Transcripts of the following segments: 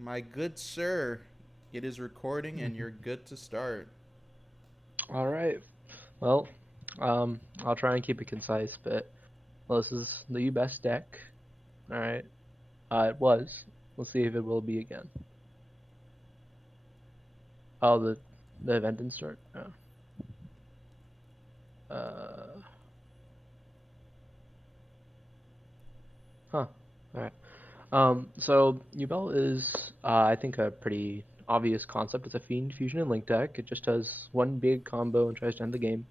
My good sir, it is recording and you're good to start. All right. Well, I'll try and keep it concise, but this is the best deck. All right. It was. Let's see if it will be again. Oh, the event didn't start. Oh. Uh. Huh. All right. So Yubel is, I think, a pretty obvious concept. It's a Fiend Fusion and Link deck. It just does one big combo and tries to end the game.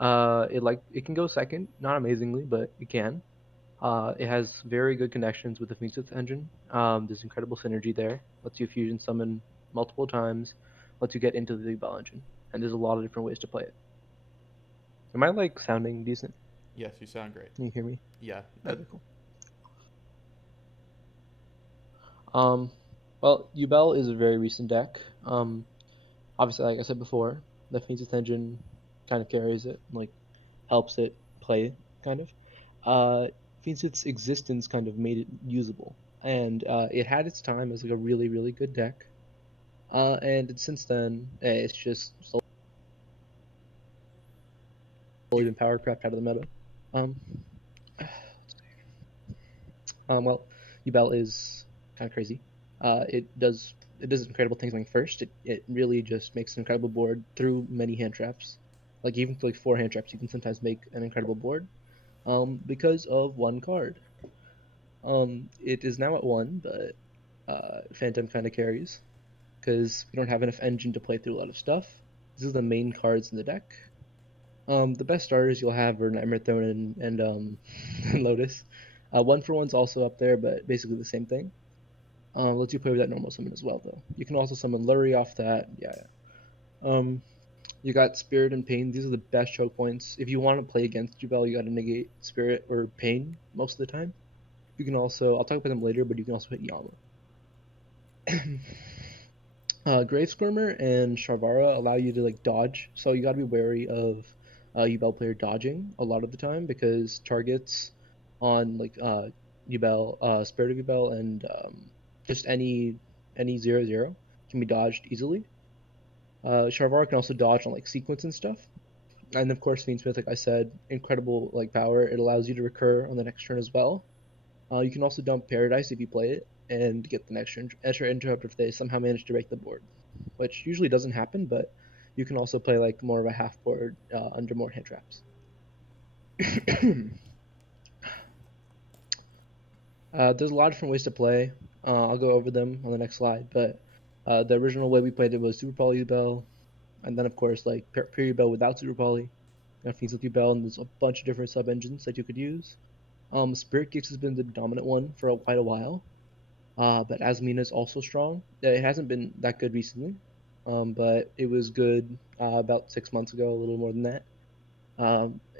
It can go second, not amazingly, but it can. It has very good connections with the Phoenix engine. There's incredible synergy there. Lets you fusion summon multiple times. Lets you get into the Yubel engine. And there's a lot of different ways to play it. Am I like sounding decent? Yes, you sound great. Can you hear me? Yeah. Okay, cool. Um, well, Yubel is a very recent deck. Obviously, like I said before, the Phoenix engine kind of carries it, like helps it play, kind of. Phoenix existence kind of made it usable, and it had its time as like a really, really good deck. And since then, it's just You slowly been power crept out of the meta. Um, well, Yubel is kind of crazy. It does incredible things. Like first, it really just makes an incredible board through many hand traps. Like even through like four hand traps, you can sometimes make an incredible board. Because of one card. It is now at one, but Phantom kind of carries because we don't have enough engine to play through a lot of stuff. This is the main cards in the deck. The best starters you'll have are Nightmare Throne and and Lotus. One for one's also up there, but basically the same thing. Lets you play with that normal summon as well, though. You can also summon Lurry off that. Yeah, yeah. You got Spirit and Pain. These are the best choke points. If you want to play against Jubel, you got to negate Spirit or Pain most of the time. You can also, I'll talk about them later, but you can also hit Yama. Grave Squirmer and Sharvara allow you to like dodge, so you got to be wary of Yubel player dodging a lot of the time because targets on like Yubel, Spirit of Yubel, and just any 0/0 can be dodged easily. Sharvara can also dodge on like sequence and stuff, and of course Fiendsmith, like I said, incredible like power. It allows you to recur on the next turn as well. You can also dump Paradise if you play it and get the extra interrupt if they somehow manage to break the board, which usually doesn't happen, but you can also play like more of a half board under more hand traps. There's a lot of different ways to play. I'll go over them on the next slide, but the original way we played it was Super Poly Bell, and then of course like Period Bell without Super Poly, Fiends with Bell, and there's a bunch of different sub engines that you could use. Spirit Geeks has been the dominant one for quite a while. But Asmina is also strong. It hasn't been that good recently, but it was good about 6 months ago, a little more than that.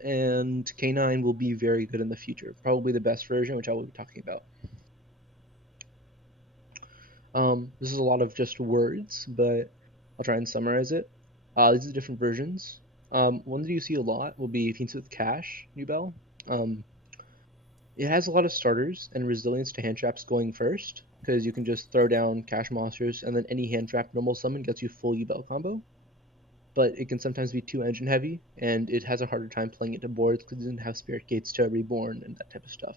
And K9 will be very good in the future, probably the best version, which I will be talking about. This is a lot of just words, but I'll try and summarize it. These are different versions. One that you see a lot will be Fiends with Cash, New Bell. Um, It has a lot of starters and resilience to hand traps going first, because you can just throw down cash monsters and then any hand trap normal summon gets you full Yubel combo. But it can sometimes be too engine heavy, and it has a harder time playing it to boards because it doesn't have spirit gates to reborn and that type of stuff.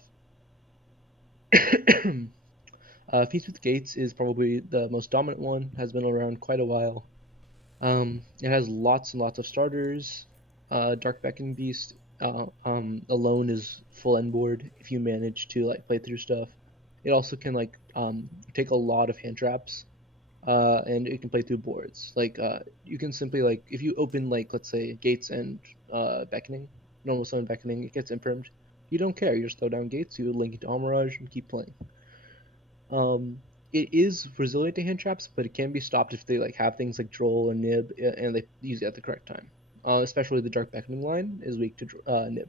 Feast with Gates is probably the most dominant one, has been around quite a while. It has lots and lots of starters. Dark Beckoning Beast alone is full end board if you manage to like play through stuff. It also can like take a lot of hand traps, and it can play through boards. Like you can simply like if you open like let's say Gates and Beckoning, normal summon Beckoning, it gets impermed. You don't care. You just throw down Gates, you link it to Almirage, and keep playing. Um, it is resilient to hand traps, but it can be stopped if they like have things like Droll or Nib, and they use it at the correct time. Especially the Dark Beckoning line is weak to Nib.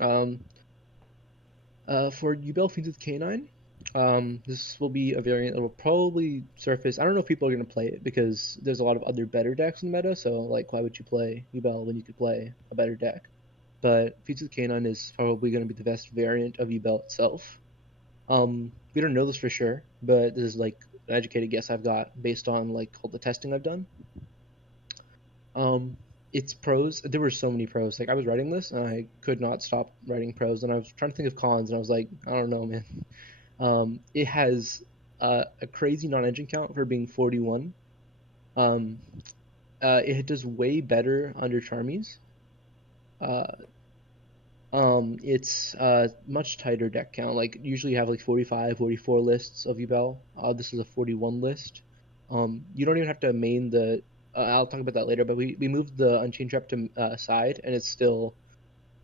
Um, for Yubel Fiends with K9, this will be a variant that will probably surface. I don't know if people are going to play it because there's a lot of other better decks in the meta. So like, why would you play Yubel when you could play a better deck? But Fiends with K9 is probably going to be the best variant of Yubel itself. We don't know this for sure, but this is like an educated guess I've got based on like all the testing I've done. Um, its pros. There were so many pros. Like I was writing this, and I could not stop writing pros, and I was trying to think of cons, and I was like, I don't know, man. It has a crazy non-engine count for being 41. Um, it does way better under Charmies. Uh, it's much tighter deck count. Like usually you have like 45, 44 lists of Yubel. This is a 41 list. You don't even have to main the. I'll talk about that later. But we moved the Unchained Trap to side, and it's still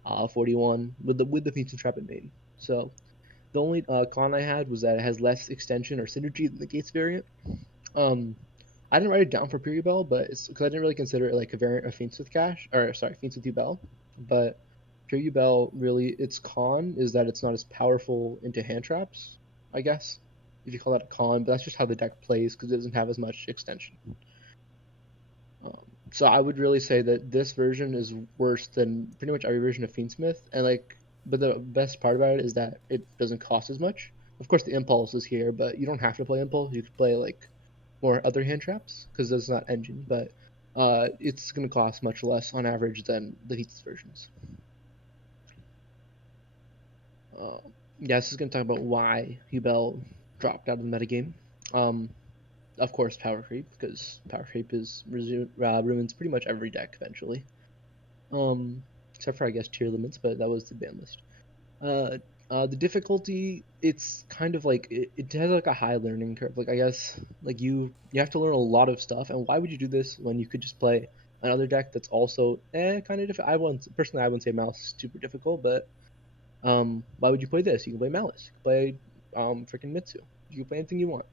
41 with the Feats and Trap in main. So the only con I had was that it has less extension or synergy than the Gates variant. Um, I didn't write it down for Pure Bell, but it's because I didn't really consider it like a variant of Fiends with Cash, or sorry, Fiends with Bell. But Pure Bell really, its con is that it's not as powerful into hand traps, I guess, if you call that a con. But that's just how the deck plays because it doesn't have as much extension. So I would really say that this version is worse than pretty much every version of Fiendsmith, and like, but the best part about it is that it doesn't cost as much. Of course, the impulse is here, but you don't have to play impulse. You could play like more other hand traps because it's not engine, but it's going to cost much less on average than the Heats versions. Uh, yeah, this is going to talk about why Yubel dropped out of the metagame. Um, of course, power creep because power creep ruins pretty much every deck eventually. Um, except for I guess tier limits, but that was the ban list. Uh, the difficulty, it's kind of like it has like a high learning curve. Like I guess like you have to learn a lot of stuff. And why would you do this when you could just play another deck that's also kind of difficult? I wouldn't say Malice is super difficult, but why would you play this? You can play Malice. You can play freaking Mitsu. You can play anything you want.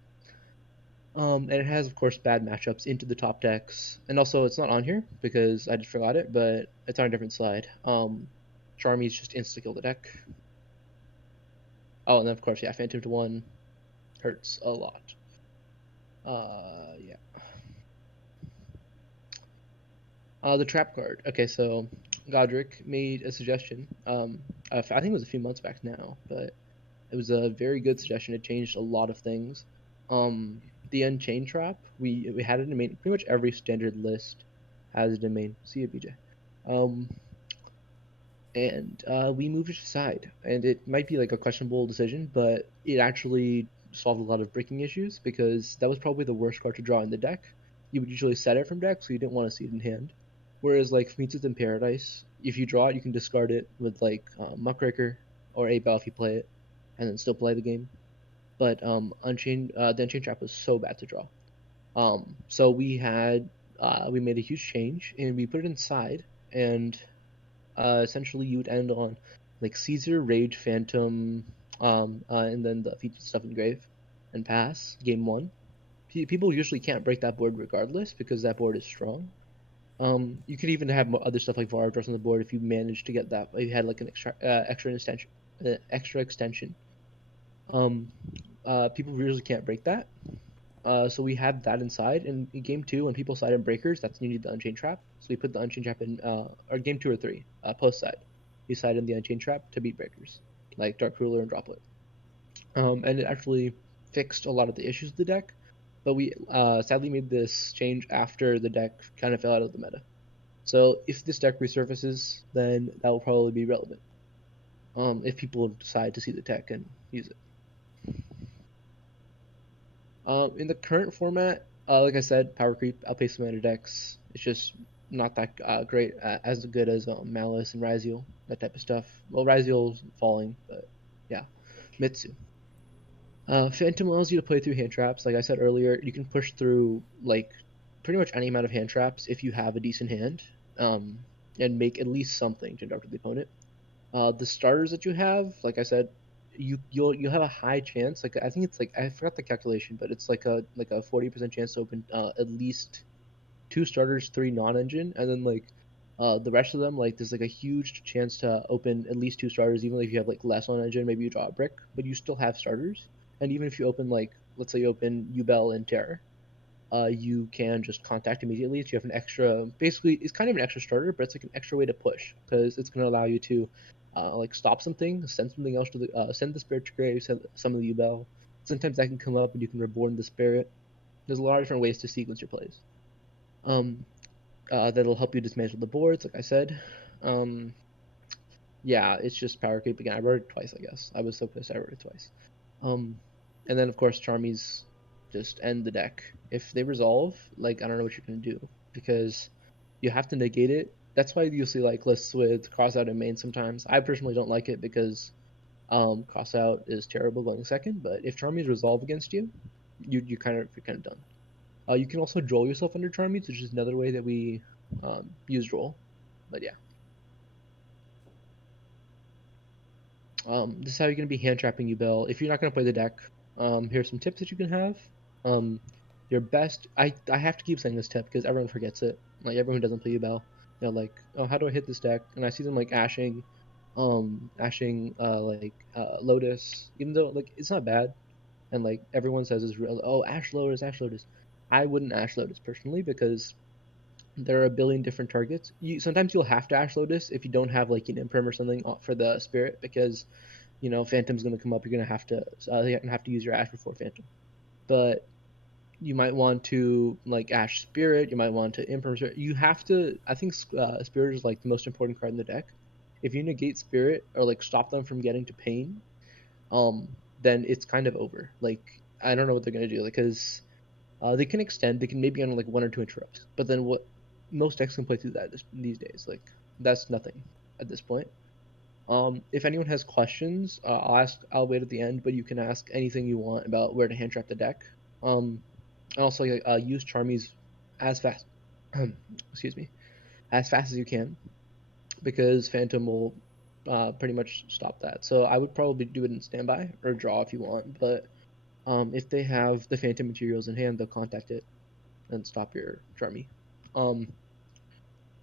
And it has, of course, bad matchups into the top decks. And also, it's not on here because I just forgot it, but it's on a different slide. Charmy's just insta kill the deck. Oh, and then of course, yeah, Phantom to 1 hurts a lot. Yeah. The trap card. Okay, so Godric made a suggestion. I think it was a few months back now, but it was a very good suggestion. It changed a lot of things. The Unchained Trap, we had it in main. Pretty much every standard list has it in main. See you, BJ. Um, and we moved it aside. And it might be like a questionable decision, but it actually solved a lot of breaking issues because that was probably the worst card to draw in the deck. You would usually set it from deck, so you didn't want to see it in hand. Whereas like Meets in Paradise, if you draw it, you can discard it with like Muckraker or A Bell if you play it, and then still play the game. But the Unchained Trap was so bad to draw. So we made a huge change and we put it inside, and essentially you would end on like Caesar, Rage, Phantom, and then the featured stuff in Grave, and pass game one. People usually can't break that board regardless because that board is strong. You could even have other stuff like Vardraws on the board if you managed to get that. If you had like an extra extension. Um, People usually can't break that. So we had that inside. And in game two, when people side in breakers, that's when you need the Unchained Trap. So we put the Unchained Trap in, or game two or three, post side. You side in the Unchained Trap to beat breakers, like Dark Ruler and Droplet. And it actually fixed a lot of the issues of the deck. But we sadly made this change after the deck kind of fell out of the meta. So if this deck resurfaces, then that will probably be relevant. If people decide to see the tech and use it. In the current format, like I said, power creep outpaces mana decks. It's just not that great, as good as Malice and Raziel, that type of stuff. Well, Raziel's falling, but yeah, Mitsu. Phantom allows you to play through hand traps. Like I said earlier, you can push through like pretty much any amount of hand traps if you have a decent hand, um, and make at least something to interrupt the opponent. The starters that you have, like I said, you'll have a high chance. Like I think it's like I forgot the calculation, but it's like a 40% chance to open at least two starters, three non-engine, and then like the rest of them, like there's like a huge chance to open at least two starters, even if you have like less non-engine. Maybe you draw a brick, but you still have starters. And even if you open like let's say you open Yubel and Terror, you can just contact immediately. So you have an extra, basically, it's kind of an extra starter, but it's like an extra way to push because it's going to allow you to like stop something, send something else to the send the spirit to grave, send some of the Yubel. Sometimes that can come up and you can reborn the spirit. There's a lot of different ways to sequence your plays. Um, that'll help you dismantle the boards, like I said. Um, yeah, it's just power creep again. I wrote it twice, I guess. I was so pissed I wrote it twice. Um, and then of course Charmies just end the deck. If they resolve, like I don't know what you're gonna do because you have to negate it. That's why you'll see like lists with cross out and main sometimes. I personally don't like it because cross out is terrible going second. But if Charmies resolve against you, you're kind of done. You can also draw yourself under Charmies, which is another way that we use roll. But yeah. This is how you're going to be hand trapping Yubel. If you're not going to play the deck, here's some tips that you can have. Um, your best. I have to keep saying this tip because everyone forgets it. Like everyone who doesn't play Yubel, they're like, oh, how do I hit this deck? And I see them like Lotus, even though like it's not bad, and like everyone says it's real. Oh, Ash Lotus, Ash Lotus. I wouldn't Ash Lotus personally because there are a billion different targets. Sometimes you'll have to Ash Lotus if you don't have like an Imperm or something for the spirit because Phantom's going to come up. You're gonna have to use your Ash before Phantom. But you might want to like Ash Spirit. You might want to Imperm Spirit. You have to. I think Spirit is like the most important card in the deck. If you negate Spirit or like stop them from getting to Pain, um, then it's kind of over. Like I don't know what they're gonna do because they can extend. They can maybe on like 1 or 2 interrupts. But then what? Most decks can play through that these days. Like that's nothing at this point. If anyone has questions, I'll wait at the end, but you can ask anything you want about where to hand trap the deck. And also use Charmies as fast, excuse me, as fast as you can, because Phantom will pretty much stop that. So I would probably do it in standby or draw if you want, but if they have the Phantom materials in hand, they'll contact it and stop your Charmy. Um,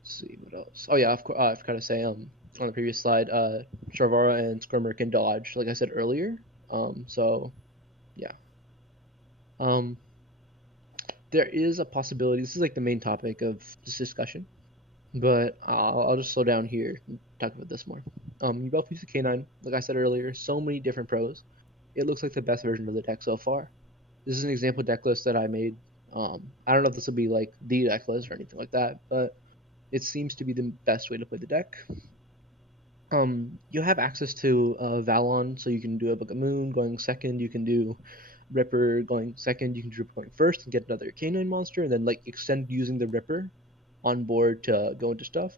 let's see what else. Oh yeah, of course, I forgot to say on the previous slide, Sharvara and Skirmer can dodge, like I said earlier. So yeah. Um, there is a possibility. This is like the main topic of this discussion, but I'll just slow down here and talk about this more. You both use the K9, like I said earlier. So many different pros. It looks like the best version of the deck so far. This is an example deck list that I made. I don't know if this will be like the deck list or anything like that, but it seems to be the best way to play the deck. You have access to Valon, so you can do a Book of Moon going second. You can do Ripper going second. You can do Ripper going first and get another canine monster, and then like extend using the Ripper on board to go into stuff.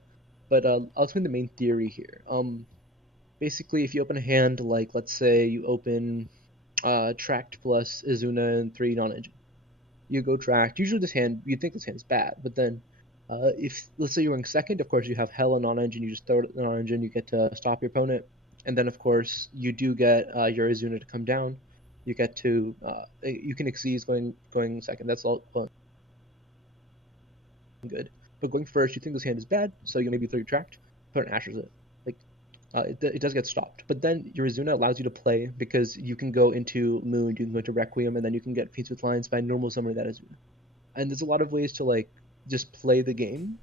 But I'll explain the main theory here. Basically, if you open a hand, like let's say you open Tract plus Izuna and 3 non-engine, you go Tract. Usually, this hand you think this hand's bad, but then if let's say you're going second, of course you have Hell and non-engine. You just throw it non-engine. You get to stop your opponent, and then of course you do get your Izuna to come down. You get to you can exceed going second. That's all good. But going first, you think this hand is bad, so you maybe throw your Tract, opponent ashes it. Like it does get stopped. But then your Izuna allows you to play because you can go into Moon, you can go into Requiem, and then you can get Feats with Lines by normal summoning that Izuna. And there's a lot of ways to like just play the game.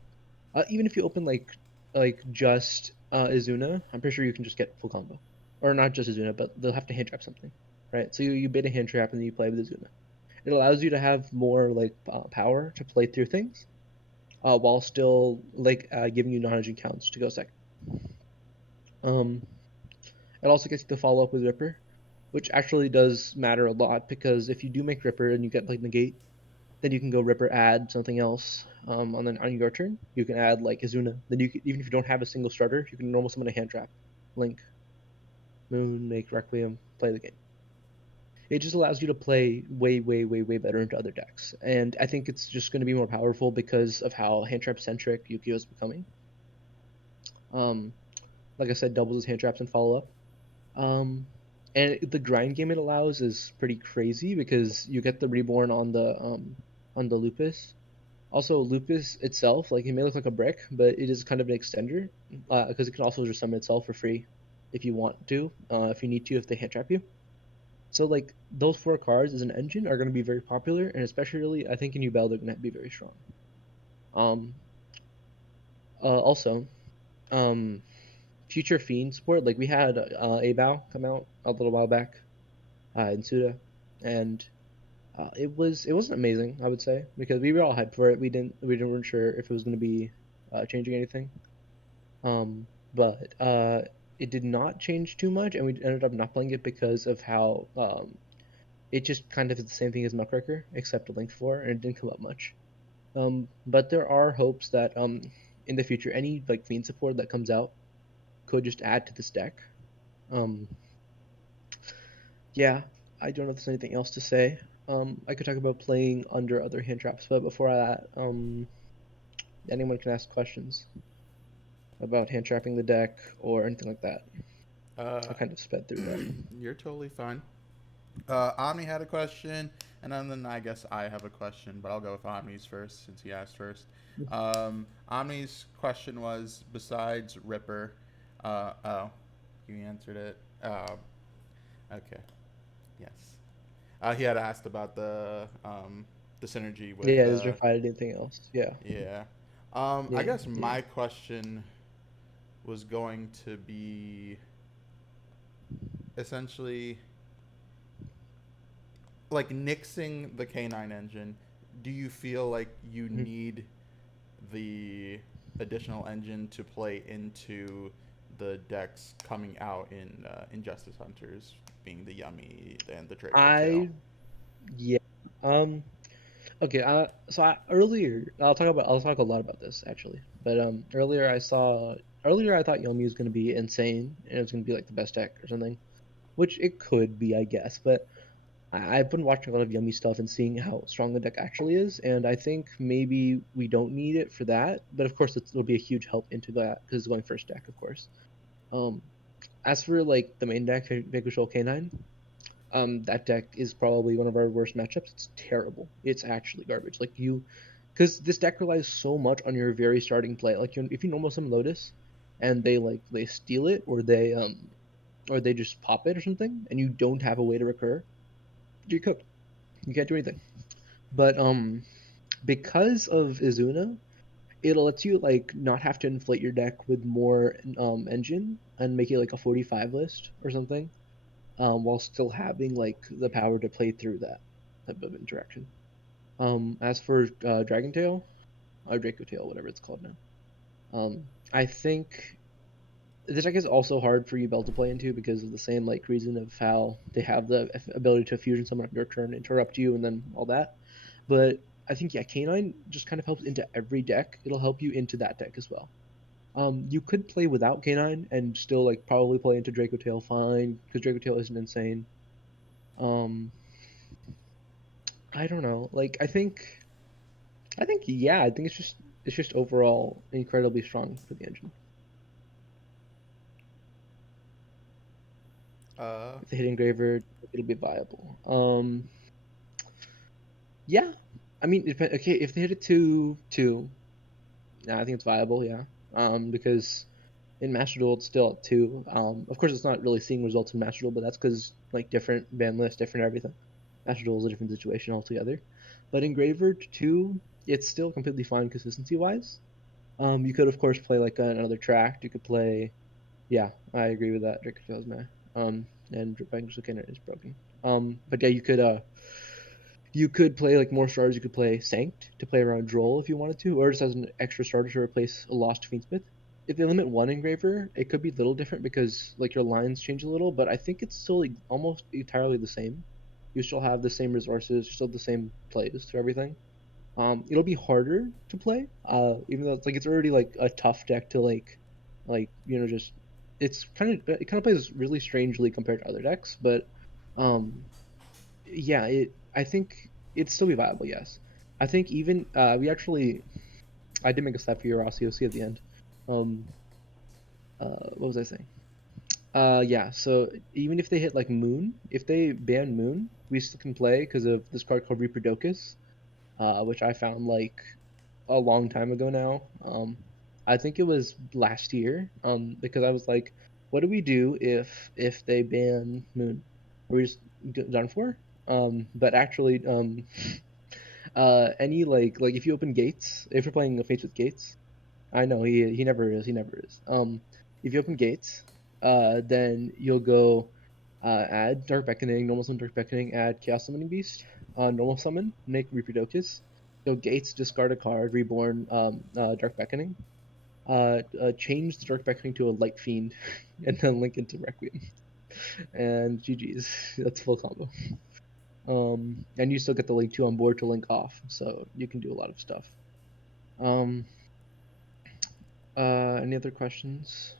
Even if you open like just Izuna, I'm pretty sure you can just get full combo, or not just Izuna, but they'll have to hand trap something, right? So you bait a hand trap and then you play with Izuna. It allows you to have more like power to play through things, while still like giving you non-engine counts to go second. Um, it also gets you to follow up with Ripper, which actually does matter a lot because if you do make Ripper and you get like negate, then you can go Ripper add something else on your turn. You can add like Izuna. Then even if you don't have a single starter, you can normal summon a hand trap, Link, Moon, make Requiem, play the game. It just allows you to play way, way, way, way better into other decks, and I think it's just going to be more powerful because of how hand trap centric Yu-Gi-Oh is becoming. Um, like I said, doubles his hand traps and follow up. Um, and the grind game it allows is pretty crazy because you get the reborn on the Lupus. Also, Lupus itself, like it may look like a brick, but it is kind of an extender because it can also just summon itself for free if you want to, if you need to, if they hand trap you. So like those 4 cards as an engine are going to be very popular, and especially I think in Yubel they're going to be very strong. Um, also, um, future Fiend support. Like we had Abao come out a little while back in Suda, and it wasn't amazing, I would say, because we were all hyped for it. We weren't sure if it was going to be changing anything. But it did not change too much, and we ended up not playing it because of how it just kind of is the same thing as Muckraker, except a linked for, and it didn't come up much. But there are hopes that in the future, any like Fiend support that comes out could just add to this deck. Um, yeah, I don't know if there's anything else to say. I could talk about playing under other hand traps, but before that, anyone can ask questions about hand trapping the deck or anything like that. Uh, I kind of sped through that. you're totally fine. Omni had a question, and then I guess I have a question, but I'll go with Omni's first since he asked first. Omni's question was, besides Ripper, oh, you answered it. Okay, yes. He had asked about the synergy with Yeah, is there anything else? Yeah, yeah. I yeah, guess yeah. my question was going to be essentially like nixing the K9 engine. Do you feel like you Mhm. need the additional engine to play into the decks coming out in Injustice Hunters, being the Yummy and the Draco Tail? I yeah. Um. Okay. So I'll talk a lot about this actually. But earlier I thought Yomi was going to be insane and it was going to be like the best deck or something, which it could be, I guess. But I've been watching a lot of Yummy stuff and seeing how strong the deck actually is, and I think maybe we don't need it for that. But of course, it'll be a huge help into that because it's going first deck, of course. Um, as for like the main deck, Vigushul K9, that deck is probably one of our worst matchups. It's terrible. It's actually garbage. Because this deck relies so much on your very starting play. Like if you normal summon Lotus, and they steal it or they just pop it or something, and you don't have a way to recur, you're cooked. You can't do anything. But because of Izuna, it lets you like not have to inflate your deck with more engine and make it like a 45 list or something, while still having like the power to play through that type of interaction. As for Dragon Tail or Draco Tail, whatever it's called now, I think this deck is also hard for Yubel to play into because of the same like reason of how they have the ability to fusion someone on your turn, interrupt you, and then all that. But I think yeah, Canine just kind of helps into every deck. It'll help you into that deck as well. You could play without Canine and still like probably play into Draco Tail fine because Draco Tail isn't insane. Um, I don't know. Like I think it's just overall incredibly strong for the engine. Uh, If they hit Engraver, it'll be viable. Yeah. I mean, okay, if they hit it 2-2, yeah, I think it's viable, yeah. Because in Master Duel it's still at 2. Of course it's not really seeing results in Master Duel, but that's because like different ban list, different everything. Master Duel is a different situation altogether. But Engraver 2, it's still completely fine consistency wise. You could of course play like another track. You could play, yeah, I agree with that. Draco Tails Meh. And Bangus Cannon is broken. But yeah, you could play like more starters. You could play Sanct to play around Droll if you wanted to, or just as an extra starter to replace a lost Fiendsmith. If they limit one engraver, it could be a little different because like your lines change a little, but I think it's still like, almost entirely the same. You still have the same resources, you still have the same plays to everything. It'll be harder to play, even though it's already like a tough deck to just it kind of plays really strangely compared to other decks, but um, yeah, I think it'd still be viable. Yes, I think even I did make a stat for your ROCOC at the end. Um, what was I saying? Yeah. So even if they hit like Moon, if they ban Moon, we still can play because of this card called Reaper which I found like a long time ago now. I think it was last year. Because I was like, what do we do if they ban Moon? Are we just done for? But actually, any like if you open gates, if you're playing the Fates with gates, I know he never is. If you open gates, then you'll go add Dark Beckoning, normal summon Dark Beckoning, add Chaos Summoning Beast, normal summon, make Reprodokus. Go gates, discard a card, reborn Dark Beckoning. Change the Dark Beckoning to a Light Fiend, and then link into Requiem. And GG's. That's full combo. And you still get the link 2 on board to link off, so you can do a lot of stuff. Any other questions?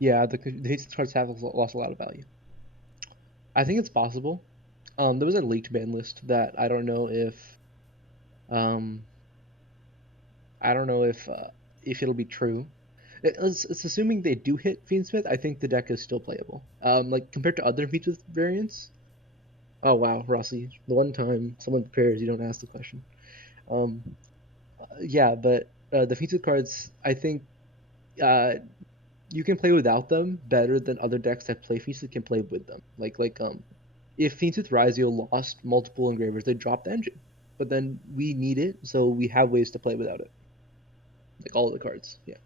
Yeah, the Hades cards have lost a lot of value. I think it's possible. There was a leaked ban list that um, I don't know if it'll be true. It's assuming they do hit Fiendsmith. I think the deck is still playable. Like compared to other Fiendsmith variants. Oh wow, Rossi, the one time someone prepares, you don't ask the question. Um, yeah, but the Fiendsmith cards, I think uh, you can play without them better than other decks that play Fiendsmith can play with them. If Fiendsmith Razio lost multiple engravers, they drop the engine. But then we need it, so we have ways to play without it. Like all of the cards, yeah.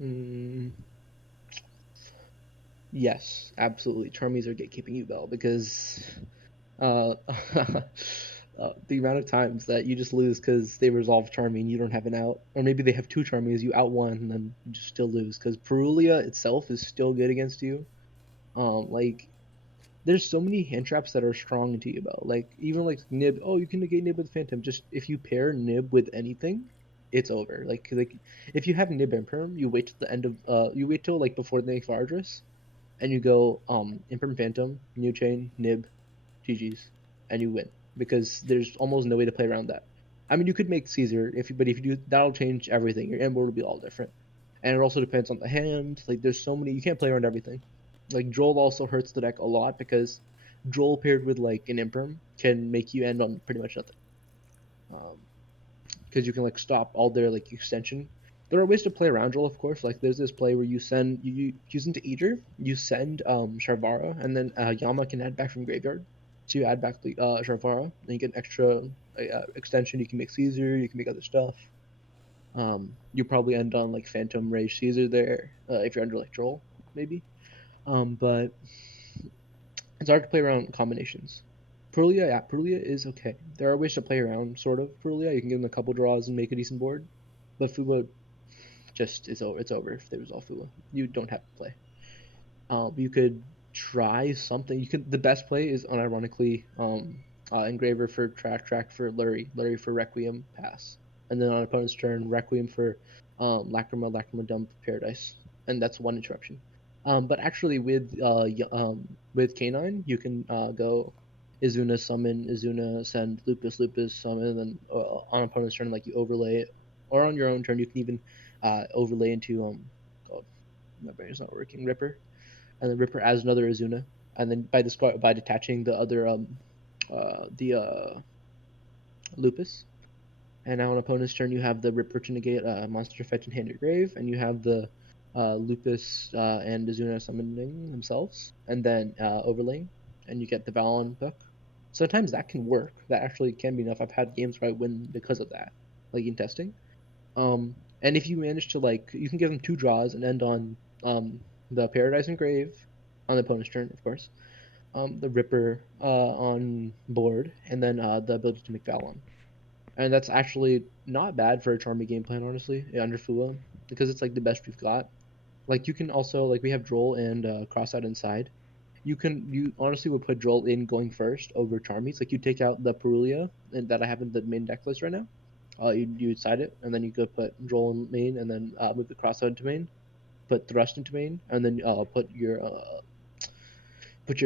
Mm, yes, absolutely. Charmies are gatekeeping Yubel because uh, the amount of times that you just lose because they resolve Charming, you don't have an out, or maybe they have two Charmies, you out one, and then you just still lose because Perulia itself is still good against you. Like there's so many hand traps that are strong into Yubel. Like even like Nib, oh you can negate Nib with Phantom. Just if you pair Nib with anything, it's over. Like if you have Nib Imperm, you wait till the end of you wait till like before the next Vardris, and you go Imperm Phantom, New Chain, Nib, GG's, and you win because there's almost no way to play around that. I mean, you could make Caesar but if you do, that'll change everything. Your end board will be all different, and it also depends on the hand. Like, there's so many you can't play around everything. Like Droll also hurts the deck a lot because Droll paired with like an Imperm can make you end on pretty much nothing. Um, because you can like stop all their like extension. There are ways to play around Joel, of course. Like there's this play where you use into Eater, you send Sharvara, and then Yama can add back from graveyard. So you add back the Sharvara, and you get an extra extension. You can make Caesar, you can make other stuff. You probably end on like Phantom Rage Caesar there if you're under like Joel, maybe. But it's hard to play around combinations. Purlia, yeah, Purlia is okay. There are ways to play around, sort of, Purlia. You can give them a couple draws and make a decent board. But Fubo just is over. It's over if they resolve Fubo. You don't have to play. You could try something. You could. The best play is unironically Engraver for track for Lurie for Requiem pass, and then on opponent's turn Requiem for Lacrima dump Paradise, and that's one interruption. But actually with Canine you can go Izuna summon Izuna send Lupus summon, and then on opponent's turn like you overlay it, or on your own turn you can even overlay into oh, my brain is not working, Ripper, and then Ripper adds another Azuna, and then by detaching the other the Lupus, and now on opponent's turn you have the Ripper to negate monster fetch and hand your grave, and you have the Lupus and Azuna summoning themselves, and then overlaying, and you get the Valon book. Sometimes that can work. That actually can be enough. I've had games where I win because of that, like in testing. And if you manage to like, you can give them two draws and end on the Paradise and Grave on the opponent's turn, of course. The Ripper on board, and then the ability to make Valon. And that's actually not bad for a Charmy game plan, honestly, under Fua, because it's like the best we've got. Like you can also like we have Droll and Cross out inside. You honestly would put Droll in going first over Charmies. Like you take out the Perulia and that I have in the main deck list right now. You side it, and then you could put Droll in main, and then move the Cross out into main, put Thrust into main, and then put your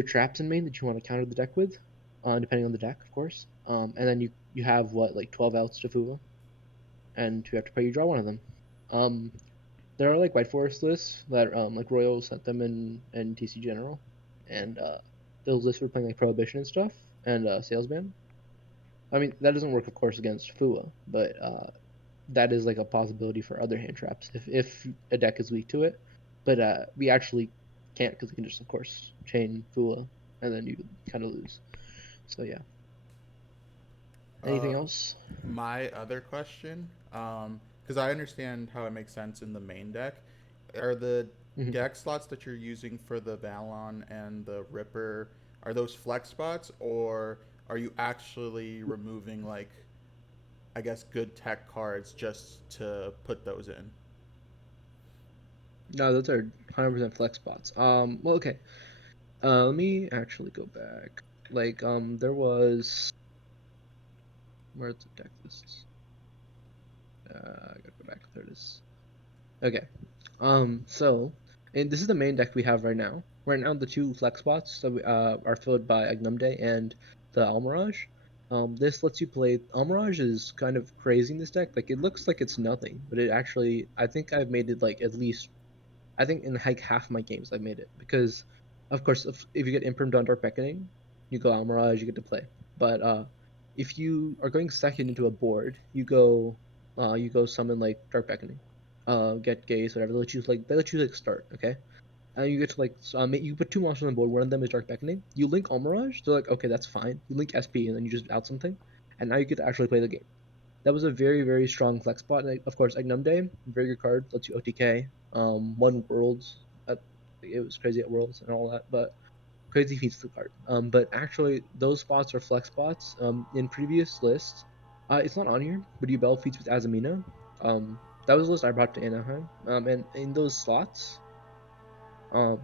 traps in main that you want to counter the deck with, depending on the deck, of course. And then you have what like 12 outs to Fuwa, and you have to pay you draw one of them. Um, there are like White Forest lists that like Royal sent them in TC General, and those lists were playing like Prohibition and stuff, and Salesman. I mean that doesn't work, of course, against Fuwa, but that is like a possibility for other hand traps if a deck is weak to it. But we actually can't because we can just of course chain Fuwa, and then you kind of lose. So yeah. Anything Uh, else? my other question, because I understand how it makes sense in the main deck, are the Mhm. deck slots that you're using for the Valon and the Ripper, are those flex spots, or are you actually removing, like, I guess, good tech cards just to put those in? No, those are 100% flex spots. Well, okay. Let me actually go back. Like, there was where's the deck lists? I gotta go back. There it is. Okay. So, and this is the main deck we have right now. Right now, the two flex spots that are filled by Agnumde and the Almirage. This lets you play. Almirage is kind of crazy in this deck. Like, it looks like it's nothing, but it actually, I think I've made it like at least, I think in like half my games I've made it because, of course, if you get Imprimed on Dark Beckoning, you go Almirage, you get to play. But if you are going second into a board, you go summon like Dark Beckoning, get Gaze, whatever. They let you like start, okay? And you get to like you put two monsters on the board. One of them is Dark Beckoning. You link Almirage, they're like, okay, that's fine. You link SP, and then you just out something, and now you get to actually play the game. That was a very, very strong flex spot. And of course, Agnumde, very good card, lets you OTK. Won Worlds. It was crazy at Worlds and all that, but crazy feats the card. But actually, those spots are flex spots. In previous lists, it's not on here, but Yubel feats with Azamina. That was the list I brought to Anaheim. And in those slots, um,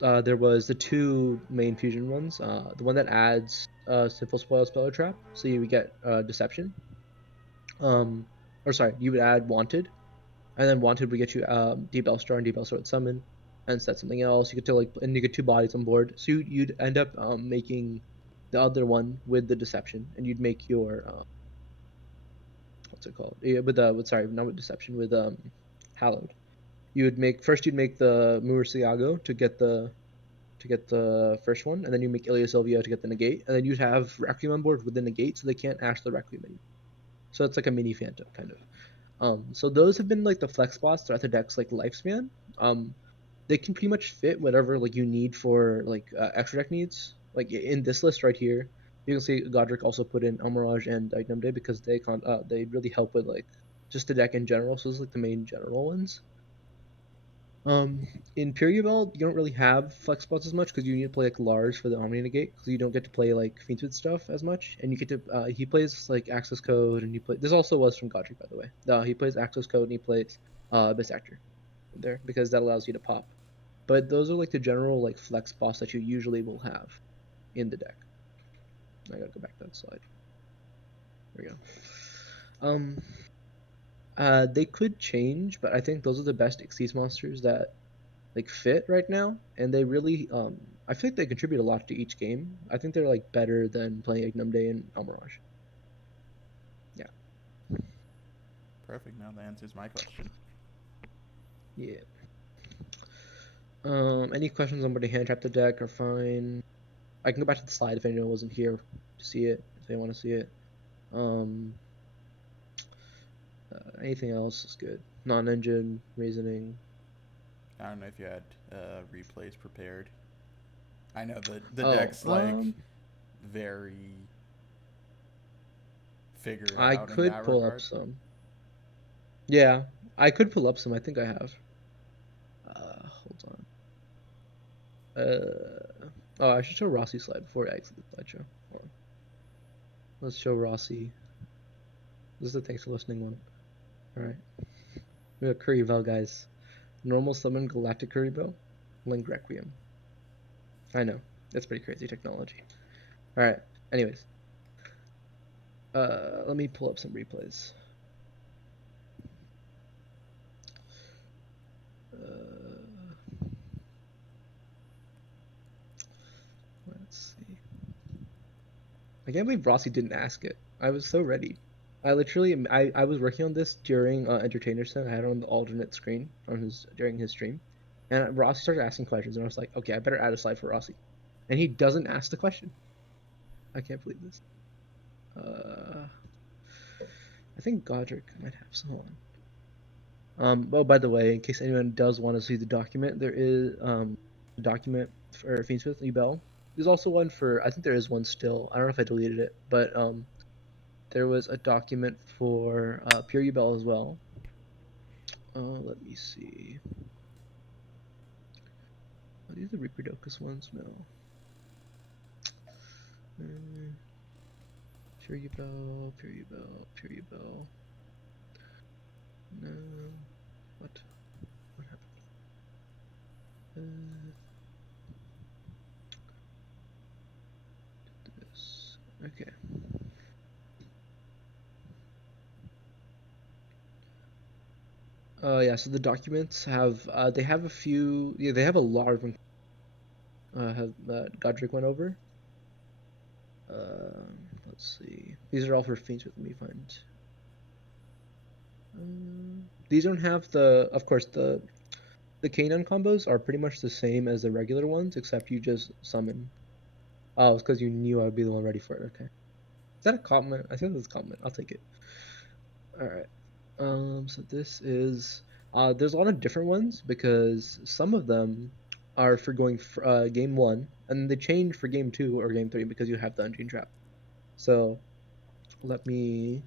there was the two main fusion ones. The one that adds Sinful Spoil Speller Trap, so you would get Deception. Um, or sorry, you would add Wanted, and then Wanted would get you Debelstar and Debelstar would summon and set something else. You get to like, and you get two bodies on board, so you'd end up making the other one with the Deception, and you'd make your what's it called? Yeah, with sorry, not with Deception, with Hallowed. You'd make the Murcielago to get the first one, and then you make Ilya Sylvia to get the negate, and then you'd have Requiem on board with the negate, so they can't ash the Requiem anymore. So it's like a mini Phantom kind of. So those have been like the flex spots throughout the deck's like lifespan. They can pretty much fit whatever like you need for like extra deck needs. Like in this list right here, you can see Godric also put in Almirage and Ignumde because they really help with like just the deck in general. So those are like the main general ones. Um, in Period, you don't really have flex spots as much because you need to play like large for the Omni Negate because you don't get to play like Fiends with stuff as much, and you get to he plays like Access Code and he play. This also was from Godric by the way. He plays Access Code and he plays Best Actor there because that allows you to pop. But those are like the general like flex spots that you usually will have in the deck. I gotta go back to that slide. There we go. Um, they could change, but I think those are the best Xyz monsters that like fit right now, and they really I feel like they contribute a lot to each game. I think they're like better than playing Ignumde and Almirage. Yeah, Perfect. Now that answers my question. yeah. Any questions on where to hand trap the deck are fine. I can go back to the slide if anyone wasn't here to see it, if they want to see it. Um, Anything else is good. Non-engine reasoning. I don't know if you had replays prepared. I know the Oh, deck's like very figure it I out in could that pull up regard. some. Yeah, I could pull up some. I think I have. Hold on. Oh, I should show Rossi's slide before I exit the slideshow. Hold on. Let's show Rossi. This is the thanks for listening one. All right. We got Curry Bell, guys. Normal summon Galactic Curry Bell. Link Requiem. I know. That's pretty crazy technology. All right. Anyways, let me pull up some replays. Let's see. I can't believe Rossi didn't ask it. I was so ready. I was working on this during Entertainer Center. I had it on the alternate screen on his during his stream, and Rossi started asking questions, and I was like, okay, I better add a slide for Rossi, and he doesn't ask the question. I can't believe this. Uh, I think Godric might have some on. Oh, by the way, in case anyone does want to see the document, there is a document for Fiendsmith Yubel. There's also one for I think there is one still. I don't know if I deleted it, but there was a document for pure Yubel as well. Let me see. Are these the Reproducus ones? No. Pure Yubel, pure Yubel, pure Yubel. No. What? What happened? This. Okay. Yeah, so the documents have they have a few, yeah, they have a lot of them have Godric went over. Let's see. These are all for fiends. Let me find. These don't have the, of course, the canine combos are pretty much the same as the regular ones, except you just summon. Oh, it's because you knew I would be the one ready for it. Okay. Is that a compliment? I think that's a compliment. I'll take it. All right. So this is there's a lot of different ones because some of them are for going game 1, and they change for game 2 or game 3 because you have the Ungene Trap. So let me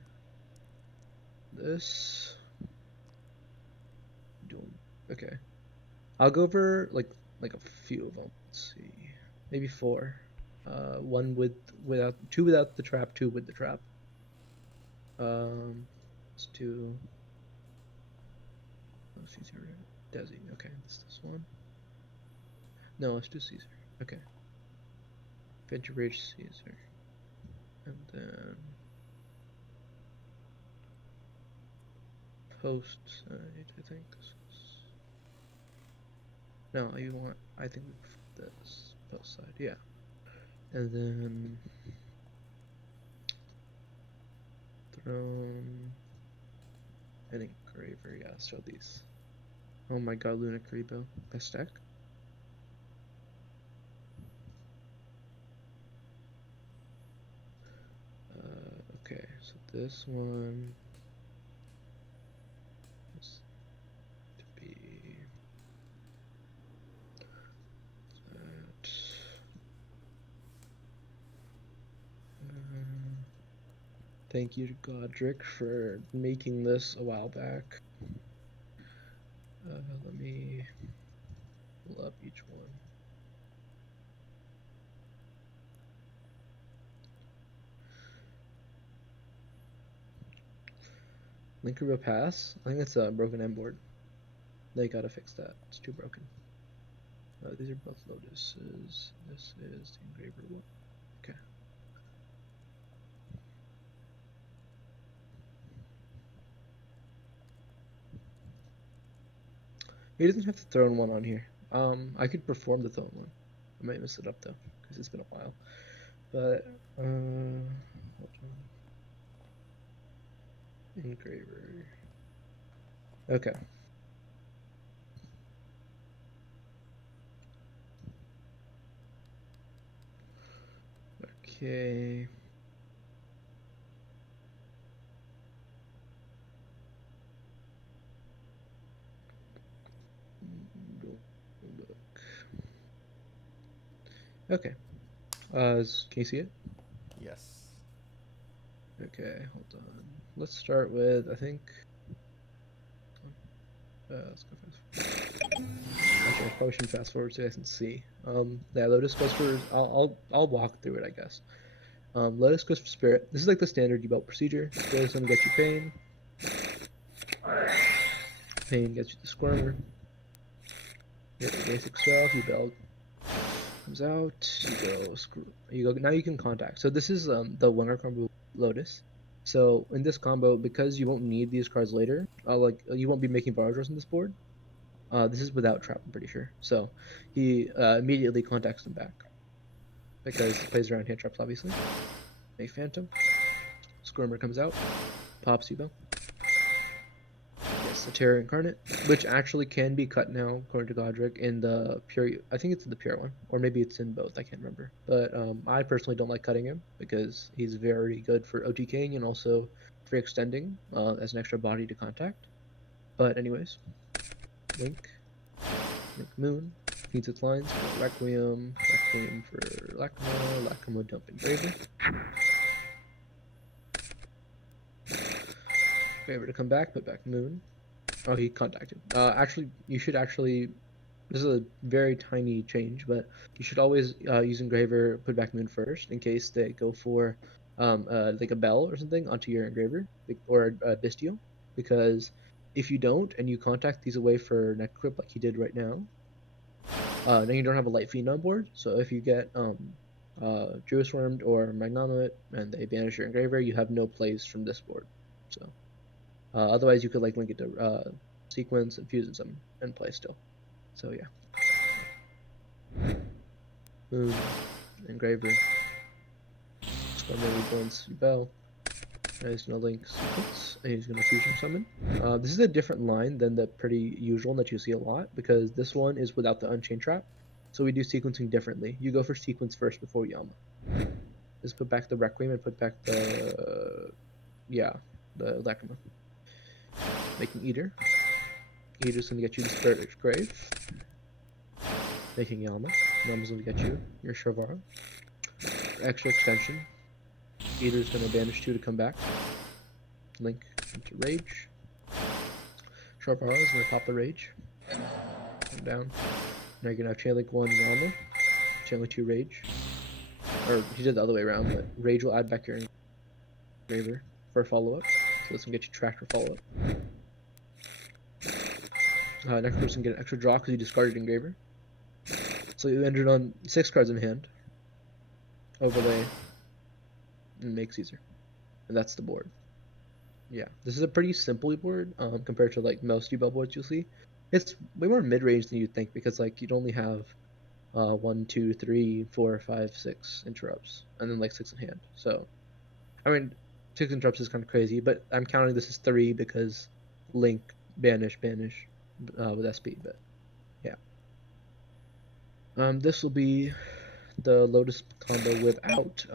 this okay. I'll go over like a few of them. Let's see, maybe 4. One without, 2 without the trap, 2 with the trap. Let's do. Oh, Caesar, Desi. Okay, it's this one. No, let's do Caesar. Okay. Venture Rage Caesar. And then post side, I think this is. No, you want, I think this post side, yeah. And then throne and engraver, yeah, so these. Oh my god, Luna Karibo. Best deck. Okay, so this one is to be that. Thank you to Godric for making this a while back. Let me pull up each one. Linkerville Pass? I think it's a broken M board. They gotta fix that. It's too broken. These are both Lotuses. This is the engraver one. Okay. He doesn't have the throne one on here. I could perform the throne one. I might mess it up though, because it's been a while. But hold on. Engraver. Okay. Okay. Okay. Can you see it? Yes. Okay, hold on. Let's start with, I think. Let's go fast. Okay, I probably shouldn't fast forward so you guys can see. Yeah, Lotus goes for. I'll walk through it, I guess. Lotus goes for Spirit. This is like the standard Yubel procedure. Spirit's gonna get you Pain. Pain gets you the Squirmer. You get the basic stuff. Yubel comes out. You go. Now you can contact. So this is the Winger combo Lotus. So in this combo, because you won't need these cards later, like you won't be making borrow draws on this board. This is without trap, I'm pretty sure. So he immediately contacts them back because he plays around hand traps, obviously. Make Phantom. Squirmer comes out. Pops Yubel. Yes, the Terror Incarnate, which actually can be cut now, according to Godric, in the pure. I think it's in the pure one, or maybe it's in both. I can't remember. But I personally don't like cutting him because he's very good for OTKing and also for extending as an extra body to contact. But anyways, Link Moon feeds its lines for Requiem for Lacrimo, Lacrimo dump Engraver. Graver to come back, put back Moon. Oh, he contacted. Actually, you should actually. This is a very tiny change, but you should always use Engraver, put back Moon first in case they go for like a bell or something onto your Engraver or a Bistio, because if you don't and you contact these away for Neck Grip like he did right now, then you don't have a Light Fiend on board. So if you get Druid Swarmed or Magnanimate and they banish your Engraver, you have no plays from this board. So otherwise, you could like link it to Sequence and Fuse and summon and play still. So yeah. Moon, Engraver, Stormy Reborn's Yubel. He's gonna link Sequence, and he's gonna Fusion Summon. This is a different line than the pretty usual that you see a lot, because this one is without the Unchained Trap. So we do sequencing differently. You go for Sequence first before Yama. Just put back the Requiem and put back the Lacrima. Making Eater. Eater's gonna get you the Spirit Grave. Making Yama. Yama's gonna get you your Shavara. Extra extension. Eater's gonna banish 2 to come back. Link into Rage. Shavara is gonna pop the Rage. Come down. Now you're gonna have Chain Link 1 Yama. Chain Link 2 Rage. Or he did the other way around, but Rage will add back your Engraver for a follow-up. So this can get you tracked for follow-up. Next person get an extra draw because you discarded Engraver. So you ended on 6 cards in hand. Overlay. And make Caesar. And that's the board. Yeah, this is a pretty simple board compared to like most Yubel boards you'll see. It's way more mid-range than you'd think because like you'd only have 1, 2, 3, 4, 5, 6 interrupts, and then like 6 in hand. So, I mean, 6 interrupts is kind of crazy, but I'm counting this as 3 because Link, banish with SP. But yeah, this will be the Lotus combo without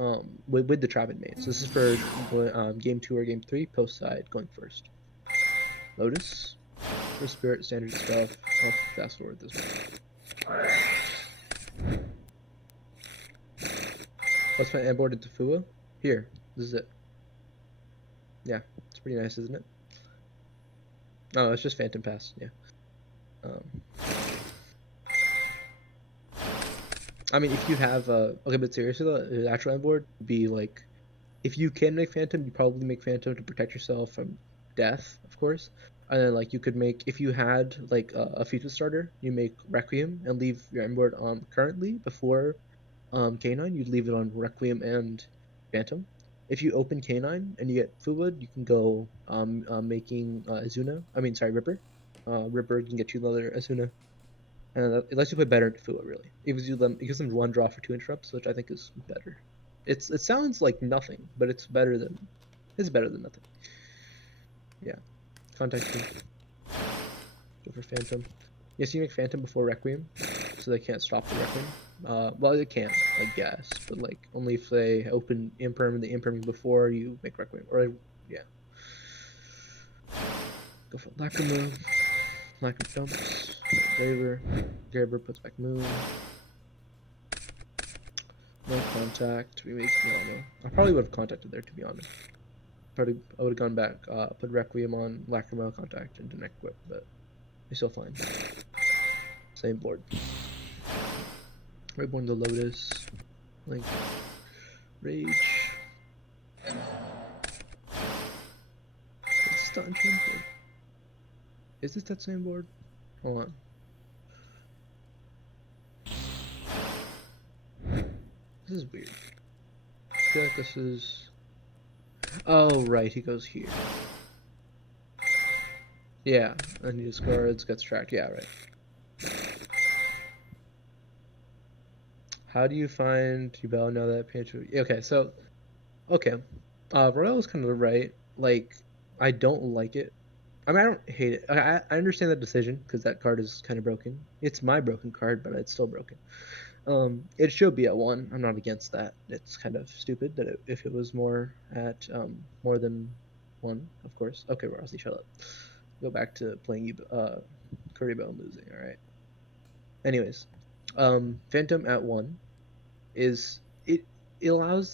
with the Traven main. So this is for game 2 or game 3, post side going first. Lotus, for Spirit, standard stuff. I'll fast forward this one. What's my end board into Fua? Here, this is it. Yeah, it's pretty nice, isn't it? Oh, it's just Phantom Pass, yeah. I mean, if you have okay, but seriously though, the actual end board would be like, if you can make Phantom, you probably make Phantom to protect yourself from death, of course. And then like you could make, if you had like a feature starter, you make Requiem and leave your end board on currently before K9, you'd leave it on Requiem and Phantom. If you open K9 and you get Fluid, you can go making Azuna. I mean, sorry, Ripper. Ripper can get you another Azuna. And it lets you play better into Fua, really. It gives them 1 draw for 2 interrupts, which I think is better. It sounds like nothing, but it's better than nothing. Yeah. Contact me. Go for Phantom. Yes, you make Phantom before Requiem, so they can't stop the Requiem. Well, they can, I guess, but like only if they open Imperm the Imperm before you make Requiem. Or yeah. Go for Lacrima. Lacrima dumps. Graver puts back Moon. No contact. We make Yama. I probably would have contacted there, to be honest. Probably I would have gone back, put Requiem on Lacrima, contact into Neck Whip, but it's still fine. Same board. Reborn the Lotus. Link. Rage. It's the Unchained board. Is this that same board? Hold on. This is weird. I feel like this is... Oh, right, he goes here. Yeah, and he discards, gets tracked. Yeah, right. How do you find Yubel now that Panther... Okay, so... Okay. Royal is kind of right. Like, I don't like it. I mean, I don't hate it. I understand that decision, because that card is kind of broken. It's my broken card, but it's still broken. It should be at 1. I'm not against that. It's kind of stupid that if it was more at more than 1, of course. Okay, Rossi, shut up. Go back to playing Curry Bell and losing. All right. Anyways, Phantom at 1 is it allows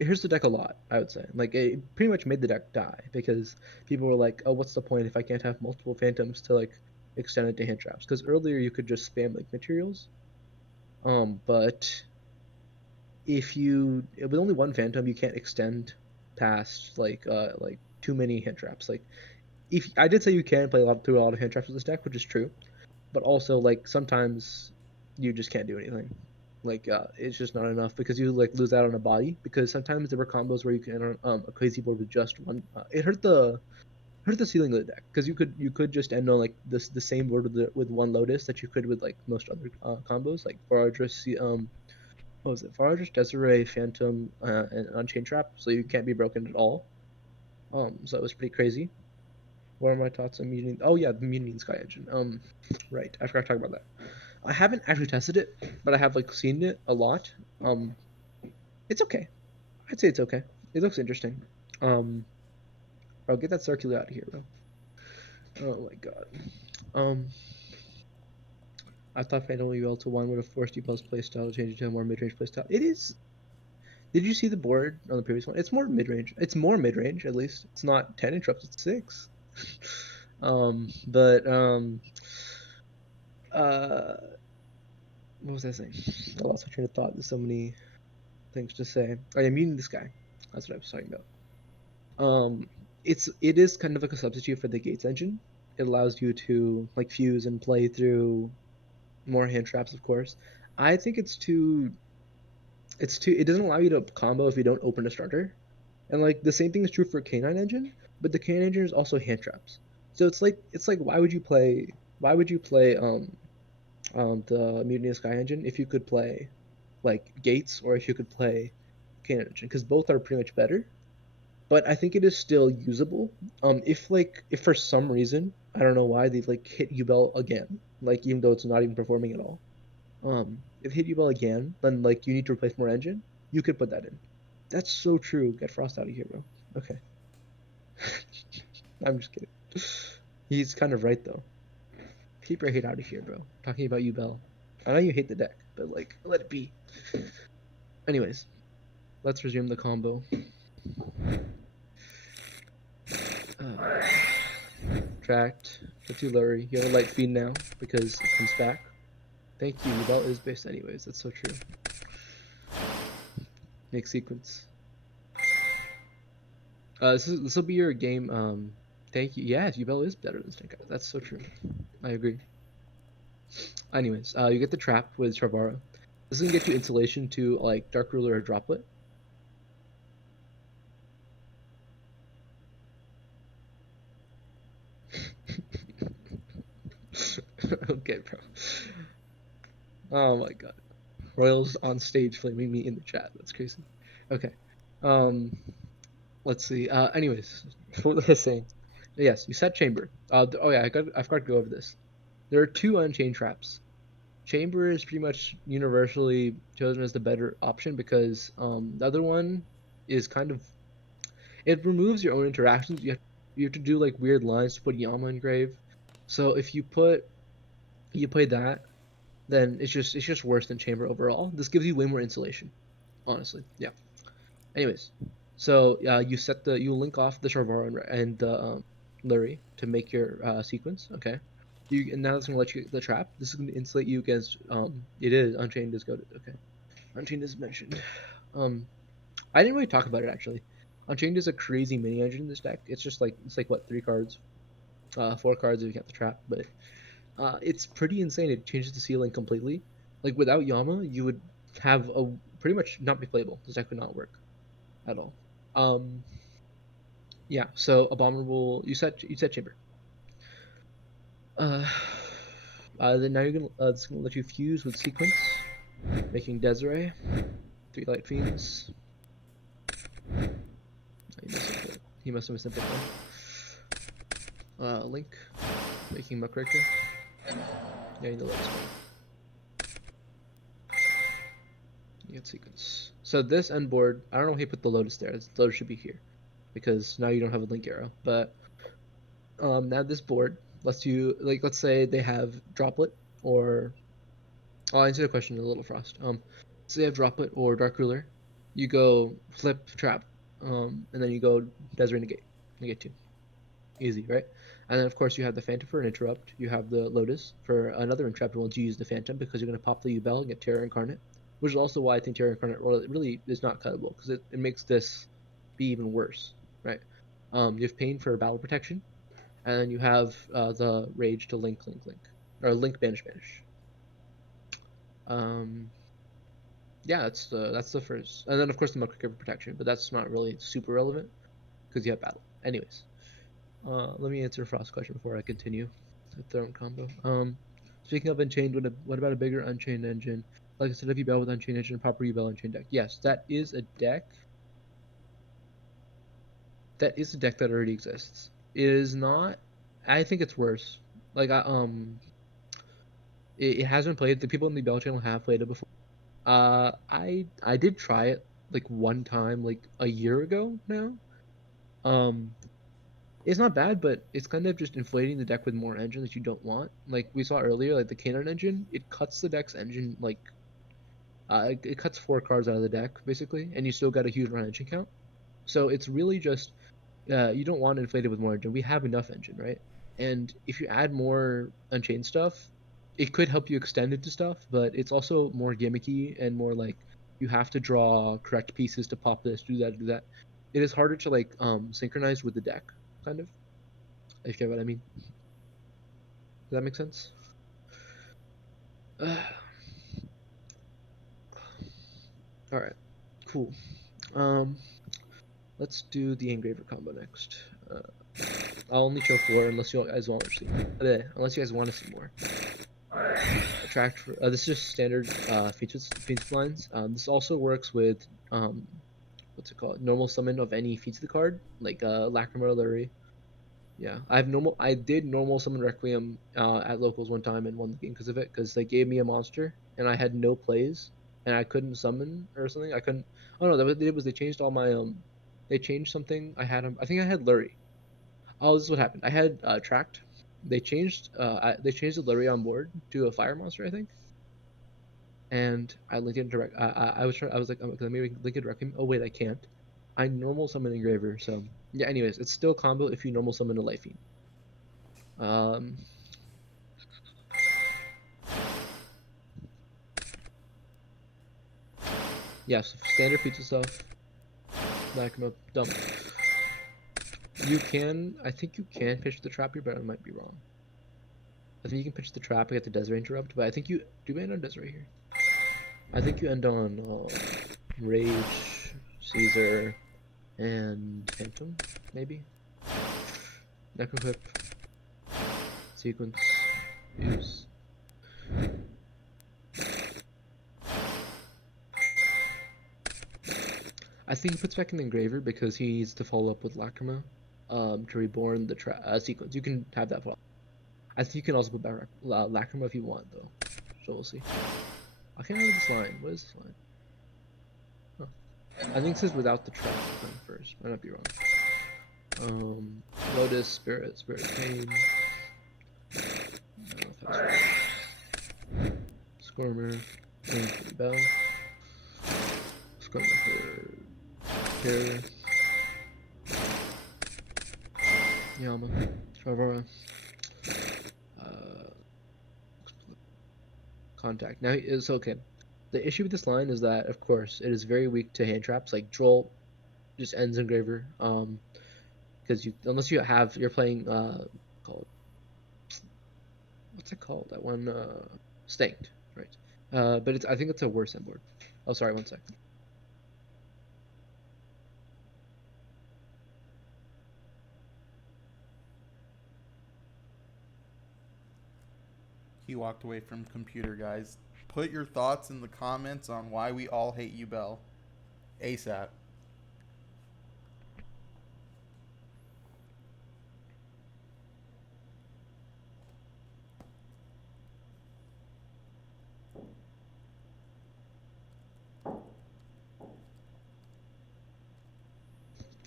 here's the deck a lot, I would say. Like it pretty much made the deck die because people were like, "Oh, what's the point if I can't have multiple phantoms to like extend it to hand traps?" Because earlier you could just spam like materials. But if you with only one phantom, you can't extend past like too many hand traps. Like if I did say you can play through a lot of hand traps with this deck, which is true, but also like sometimes you just can't do anything. Like it's just not enough because you like lose out on a body because sometimes there were combos where you can enter a crazy board with just one. It hurt the ceiling of the deck because you could just end on like the same board with one Lotus that you could with like most other combos like Faradris what was it Faradris Desiree Phantom and Unchained Trap, so you can't be broken at all. So it was pretty crazy. What are my thoughts on Mutiny? Oh yeah, the Mutiny Sky Engine. Right, I forgot to talk about that. I haven't actually tested it, but I have like seen it a lot. Um, it's okay. I'd say it's okay. It looks interesting. Um, bro, get that circular out of here, bro. Oh my god. Um, I thought Phantom UL to one would have forced Yubel's playstyle to change it to a more mid-range playstyle. It is. Did you see the board on the previous one? It's more mid-range. It's more mid-range at least. It's not 10 interrupts. It's 6. But uh, what was I saying? I lost my train of thought. There's so many things to say. I am muting this guy. That's what I was talking about. It is kind of like a substitute for the Gates engine. It allows you to like fuse and play through more hand traps, of course. I think it doesn't allow you to combo if you don't open a starter. And like the same thing is true for Canine engine, but the Canine engine is also hand traps. So it's like why would you play the Mutiny Sky engine if you could play like Gates or if you could play Canine engine because both are pretty much better, but I think it is still usable. If for some reason I don't know why they like hit Yubel again, like even though it's not even performing at all. If hit Yubel again, then like you need to replace more engine. You could put that in. That's so true. Get Frost out of here, bro. Okay, I'm just kidding. He's kind of right though. Keep your hate out of here, bro. Talking about Yubel. I know you hate the deck, but like let it be. Anyways, let's resume the combo. Uh, Tracked. Put you Lurry. You have a light feed now because it comes back. Thank you. Yubel is based anyways. That's so true. Next sequence. This will be your game. Thank you. Yeah, Yubel is better than Snake Eyes. That's so true. I agree. Anyways, you get the trap with Charvara. This is gonna get you insulation to like Dark Ruler or Droplet. Okay, bro. Oh my god. Royals on stage flaming me in the chat. That's crazy. Okay. Um, let's see. Anyways, what was I saying? Yes, you set chamber. Oh yeah, I forgot to go over this. There are two unchained traps. Chamber is pretty much universally chosen as the better option because the other one is kind of it removes your own interactions. You have to do like weird lines to put Yama in grave. So if you play that, then it's just worse than Chamber overall. This gives you way more insulation, honestly. Yeah. Anyways, so you link off the Charvara and the Lurie to make your sequence. Okay. And now it's gonna let you get the trap. This is gonna insulate you against it is Unchained is goaded. Okay. Unchained is mentioned. I didn't really talk about it actually. Unchained is a crazy mini engine in this deck. It's like what 3 cards, 4 cards if you count the trap, but it's pretty insane. It changes the ceiling completely. Like without Yama, you would have a pretty much not be playable. This deck would not work at all. Um, yeah. So abominable. You said chamber. Uh, then now it's gonna let you fuse with sequence, making Desiree 3 light fiends. He must have missed a bit one. Link, making Muckraker. Yeah, you know that's one. You get sequence. So this end board, I don't know why he put the Lotus there. The Lotus should be here because now you don't have a Link arrow. But now this board lets you like let's say they have Droplet or I'll answer the question in a little Frost. So they have Droplet or Dark Ruler. you go flip trap, and then you go Desiree negate 2. Easy, right? And then of course you have the Phantom for an interrupt. You have the Lotus for another interrupt once you use the Phantom because you're going to pop the Yubel and get Terror Incarnate, which is also why I think Terror Incarnate really is not cuttable because it makes this be even worse, right? You have Pain for battle protection, and then you have the Rage to link, or link banish. Um, yeah, that's the first, and then of course the Mucker protection, but that's not really super relevant because you have battle. Anyways, let me answer Frost's question before I continue the Throne combo. Speaking of Unchained, what about a bigger Unchained engine? Like instead of Yubel with Unchained engine, proper Yubel Unchained deck. Yes, that is a deck. That is a deck that already exists. It is not. I think it's worse. Like it has been played. The people in the Bell channel have played it before. I did try it like one time, like a year ago now. Um, it's not bad, but it's kind of just inflating the deck with more engine that you don't want. Like we saw earlier, like the Canine engine, it cuts the deck's engine like it cuts 4 cards out of the deck basically, and you still got a huge run engine count. So it's really just you don't want to inflate it with more engine. We have enough engine, right? And if you add more Unchained stuff, it could help you extend it to stuff, but it's also more gimmicky and more like you have to draw correct pieces to pop this, do that, do that. It is harder to like synchronize with the deck, kind of. If you get what I mean. Does that make sense? All right, cool. Um, let's do the engraver combo next. I'll only show 4 unless you guys want to see. Unless you guys want to see more. Attract. This is just standard features lines. This also works with what's it called? Normal summon of any feats of the card, like Lacrima Lurry. Yeah, I did normal summon Requiem at locals one time and won the game because of it. Because they gave me a monster and I had no plays and I couldn't summon or something. I couldn't. Oh no, what they did was they changed all my They changed something. I think I had Lurry. Oh, this is what happened. I had tracked. They changed the Lurry on board to a fire monster, I think. And I linked it direct. I was like, oh, can I maybe link it directly? Oh wait, I can't. I normal summon Engraver, so yeah. Anyways, it's still combo if you normal summon a Life Fiend. Um, yeah, so standard pizza stuff. Knock him up, dump. I think you can pitch the trap here, but I might be wrong. I think you can pitch the trap and get the Desert interrupt, but I think you do end on Desert here. I think you end on Rage, Caesar, and Phantom, maybe. Necroquip, Sequence, Use. I think he puts back an Engraver because he needs to follow up with Lacrima to reborn the sequence. You can have that follow. I think you can also put back Lacrima if you want, though. So we'll see. I can't remember this line. What is this line? Huh. I think this is without the trap first. I might be wrong. Lotus, Spirit Pain. Scormer, Bell. Scormer for Terror. Yama, Trevora, Contact. Now it's okay. The issue with this line is that, of course, it is very weak to hand traps. Like Droll just ends Engraver. Because you're playing called what's it called? That one Stanked, right? But I think it's a worse end board. Oh, sorry, one sec. He walked away from computer, guys. Put your thoughts in the comments on why we all hate Yubel. ASAP.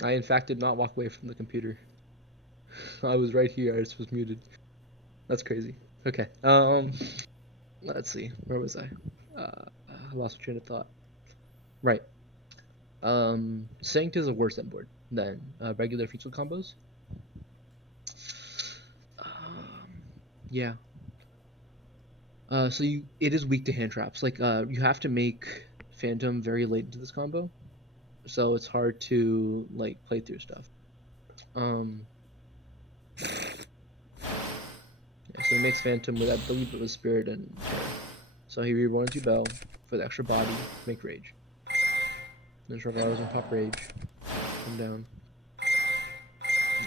I in fact did not walk away from the computer. I was right here. I just was muted. That's crazy. Okay. Let's see. Where was I? I lost my train of thought. Right. Sanct is a worse board than regular feature combos. Yeah. So it is weak to hand traps. Like you have to make Phantom very late into this combo, so it's hard to like play through stuff. Um, yeah, so he makes Phantom with, I believe it was Spirit and Terror. So he reborns Yubel for the extra body, make Rage. Then Sharvaro's on top Rage, come down.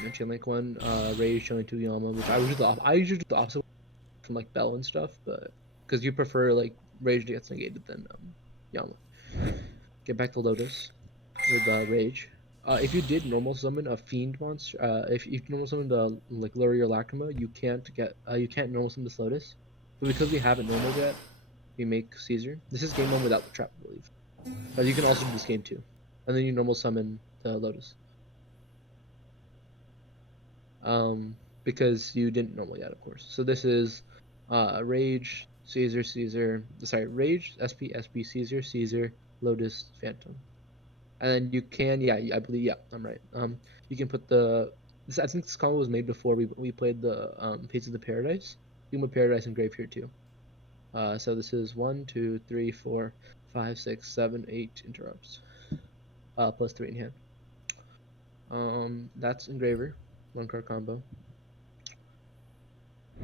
And Chain Link 1, Rage, Chain Link 2 Yama, which I usually do the opposite from like Bell and stuff, but because you prefer like Rage gets negated than Yama. Get back to Lotus with Rage. If you did normal summon a fiend monster, if you normal summon the like Lurie or Lacrima, you can't normal summon this Lotus. But because we haven't normal yet, we make Caesar. This is game one without the trap, I believe. But you can also do this game too, and then you normal summon the Lotus. Because you didn't normal yet, of course. So this is Rage, Caesar, Caesar. Sorry, Rage, SP, SP, Caesar, Caesar, Lotus, Phantom. And then you can, yeah, I believe, yeah, I'm right. You can put I think this combo was made before we played the Fates of the Paradise. You can put Paradise and Grave here too. So this is 1, 2, 3, 4, 5, 6, 7, 8 interrupts. Plus 3 in hand. That's Engraver, 1 card combo.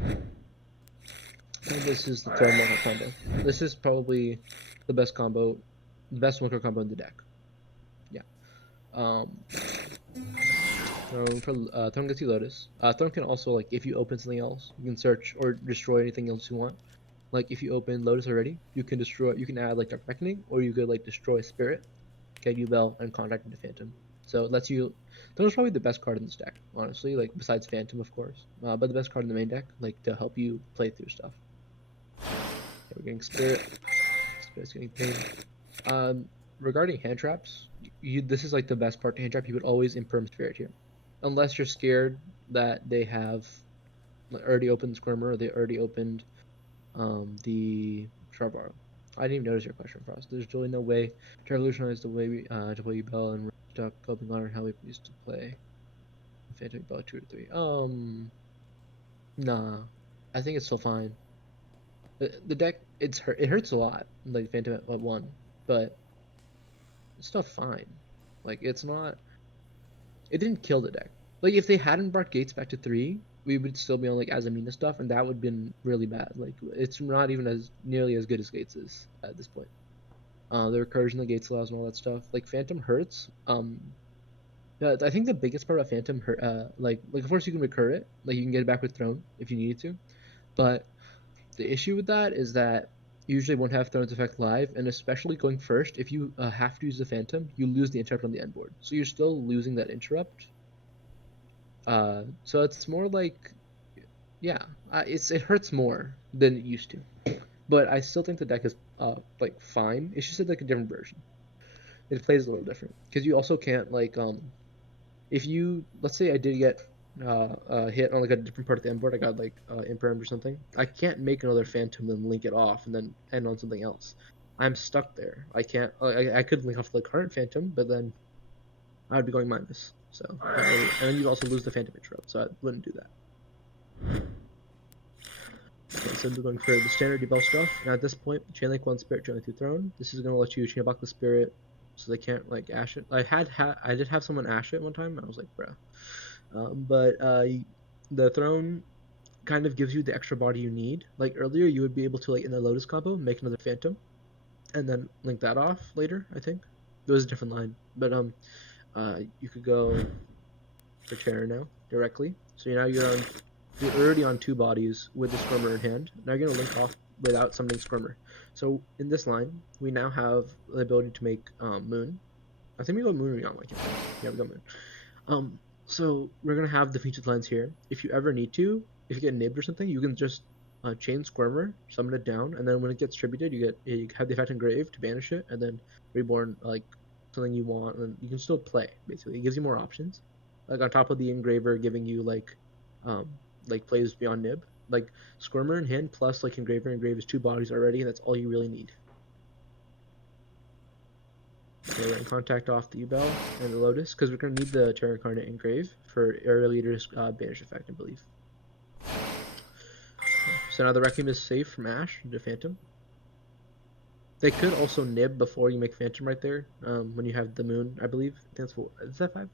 And this is the third 1 card combo. This is probably the best 1 card combo in the deck. Yeah. Throne gets you Lotus. Throne can also, like, if you open something else, you can search or destroy anything else you want. Like, if you open Lotus already, you can add, like, Dark Reckoning, or you could, like, destroy Spirit, get Yubel, and contact into Phantom. So it lets you... Throne's probably the best card in this deck, honestly, like, besides Phantom, of course. But the best card in the main deck, like, to help you play through stuff. Okay, we're getting Spirit. Spirit's getting pain. Regarding hand traps, this is, like, the best part to hand trap. You would always Imperm Spirit here. Unless you're scared that they have already opened the Squirmer or they already opened the Sharvaro. I didn't even notice your question, Frost. There's really no way to revolutionize the way to play Yubel and Duck, helping learn how we used to play Phantom Yubel 2 to 3. Nah. I think it's still fine. The deck, it hurts a lot, like Phantom at 1, but it's still fine. Like, it's not... It didn't kill the deck. Like, if they hadn't brought Gates back to 3, we would still be on, like, Azamina stuff, and that would have been really bad. Like, it's not even as nearly as good as Gates is at this point. The recursion, the Gates allows, and all that stuff. Like, Phantom hurts. Yeah, I think the biggest part about Phantom like of course you can recur it. Like, you can get it back with Throne if you needed to. But the issue with that is that you usually won't have Throne's effect live, and especially going first, if you have to use the Phantom, you lose the interrupt on the end board. So you're still losing that interrupt. So it's more like, yeah, it hurts more than it used to. But I still think the deck is like fine. It's just like a different version. It plays a little different because you also can't, like, if you, let's say I did get hit on like a different part of the end board, I got like Imperm or something. I can't make another Phantom and link it off and then end on something else. I'm stuck there. I can't. I could link off the current Phantom, but then I'd be going minus. So really, and then you also lose the Phantom interrupt. So I wouldn't do that. Okay, so we're going for the standard Yubel stuff. And at this point, Chain Link 1 Spirit, Chain Link 2 Throne. This is going to let you chain block the Spirit so they can't, like, ash it. I did have someone ash it one time, and I was like, bruh. But the Throne kind of gives you the extra body you need. Like, earlier, you would be able to, like, in the Lotus combo, make another Phantom, and then link that off later, I think. It was a different line. But you could go for Terror now, directly. So you're already on 2 bodies with the Squirmer in hand. Now you're going to link off without summoning Squirmer. So in this line, we now have the ability to make Moon. I think we go Moon or Yama. Yeah, we go Moon. So we're going to have the featured lines here. If you ever need to, if you get nibbed or something, you can just chain Squirmer, summon it down, and then when it gets tributed, you have the effect Engrave to banish it, and then Reborn, like, something you want, and you can still play, basically. It gives you more options. Like, on top of the Engraver giving you, like plays beyond nib. Like, Squirmer in hand plus, like, Engraver. Engrave is 2 bodies already, and that's all you really need. Okay, then contact off the Yubel and the Lotus, because we're going to need the Terra Incarnate Engrave for Area Leader's Banish effect, I believe. Okay, so now the Requiem is safe from Ash into Phantom. They could also nib before you make Phantom right there, when you have the Moon, I believe. I think that's 4. Is that 5?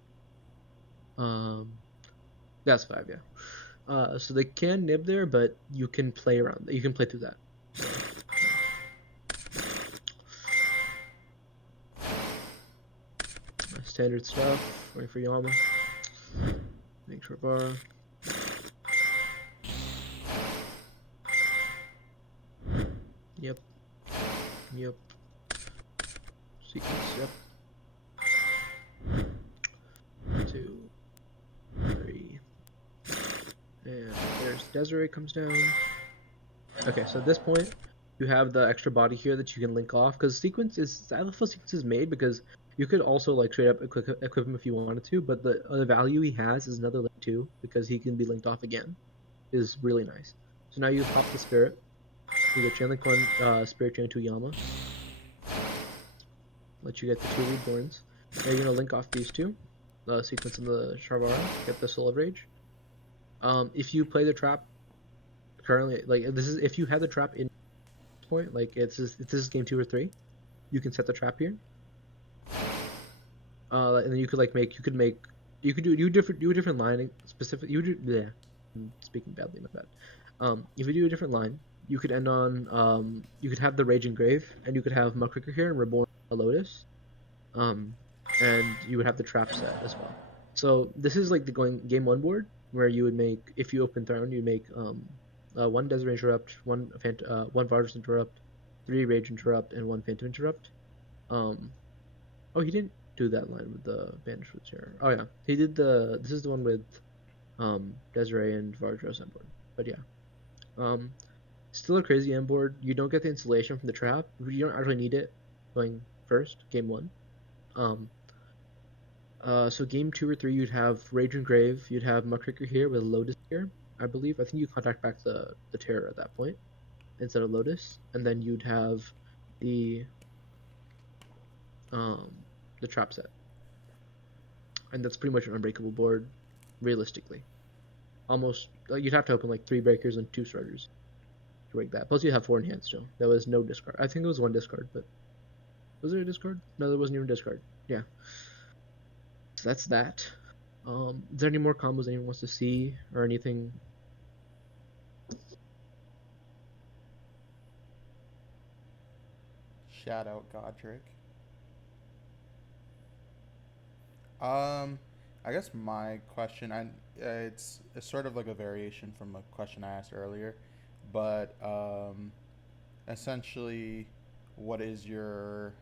That's 5, yeah. So they can nib there, but you can play around. You can play through that. So, standard stuff. Waiting for Yama. Make sure Vara. Yep. Yep. Sequence. Yep. 2, 3. And there's Desiree comes down. Okay, so at this point, you have the extra body here that you can link off, because sequence is, I love how sequence is made, because you could also like straight up equip him if you wanted to, but the value he has is another link too, because he can be linked off again, is really nice. So now you pop the spirit, you go chain link 1 spirit chain to Yama, let you get the 2 reborns. Now you're gonna link off these two, the sequence and the Sharvara, get the Soul of Rage. If you play the trap currently, like this is if you had the trap in point, like this is game 2 or 3, you can set the trap here. And then you could like make you could do a different line specific. I'm speaking badly, my bad. If you do a different line, you could end on you could have the Rage Engrave, and you could have Muckraker here and Reborn a Lotus, and you would have the trap set as well. So this is like the game 1 board where you would make, if you open Throne, you make 1 Desert Interrupt, 1 Varus Interrupt, 3 Rage Interrupt, and 1 Phantom Interrupt. Oh, he didn't do that line with the Banish with Terror. Oh yeah, he did the. This is the one with Desiree and Vardros on board. But yeah, still a crazy end board. You don't get the installation from the trap. You don't actually need it going first, game 1. So game 2 or 3, you'd have Rage and Grave. You'd have Muckraker here with Lotus here, I believe. I think you contact back the Terror at that point instead of Lotus, and then you'd have the trap set, and that's pretty much an unbreakable board, realistically. Almost, you'd have to open like 3 breakers and 2 starters to break that. Plus, you have 4 in hand still. There was no discard. I think it was 1 discard, but was there a discard? No, there wasn't even a discard. Yeah. So that's that. Is there any more combos anyone wants to see or anything? Shout out Godric. I guess my question, and it's sort of like a variation from a question I asked earlier, but essentially, what is your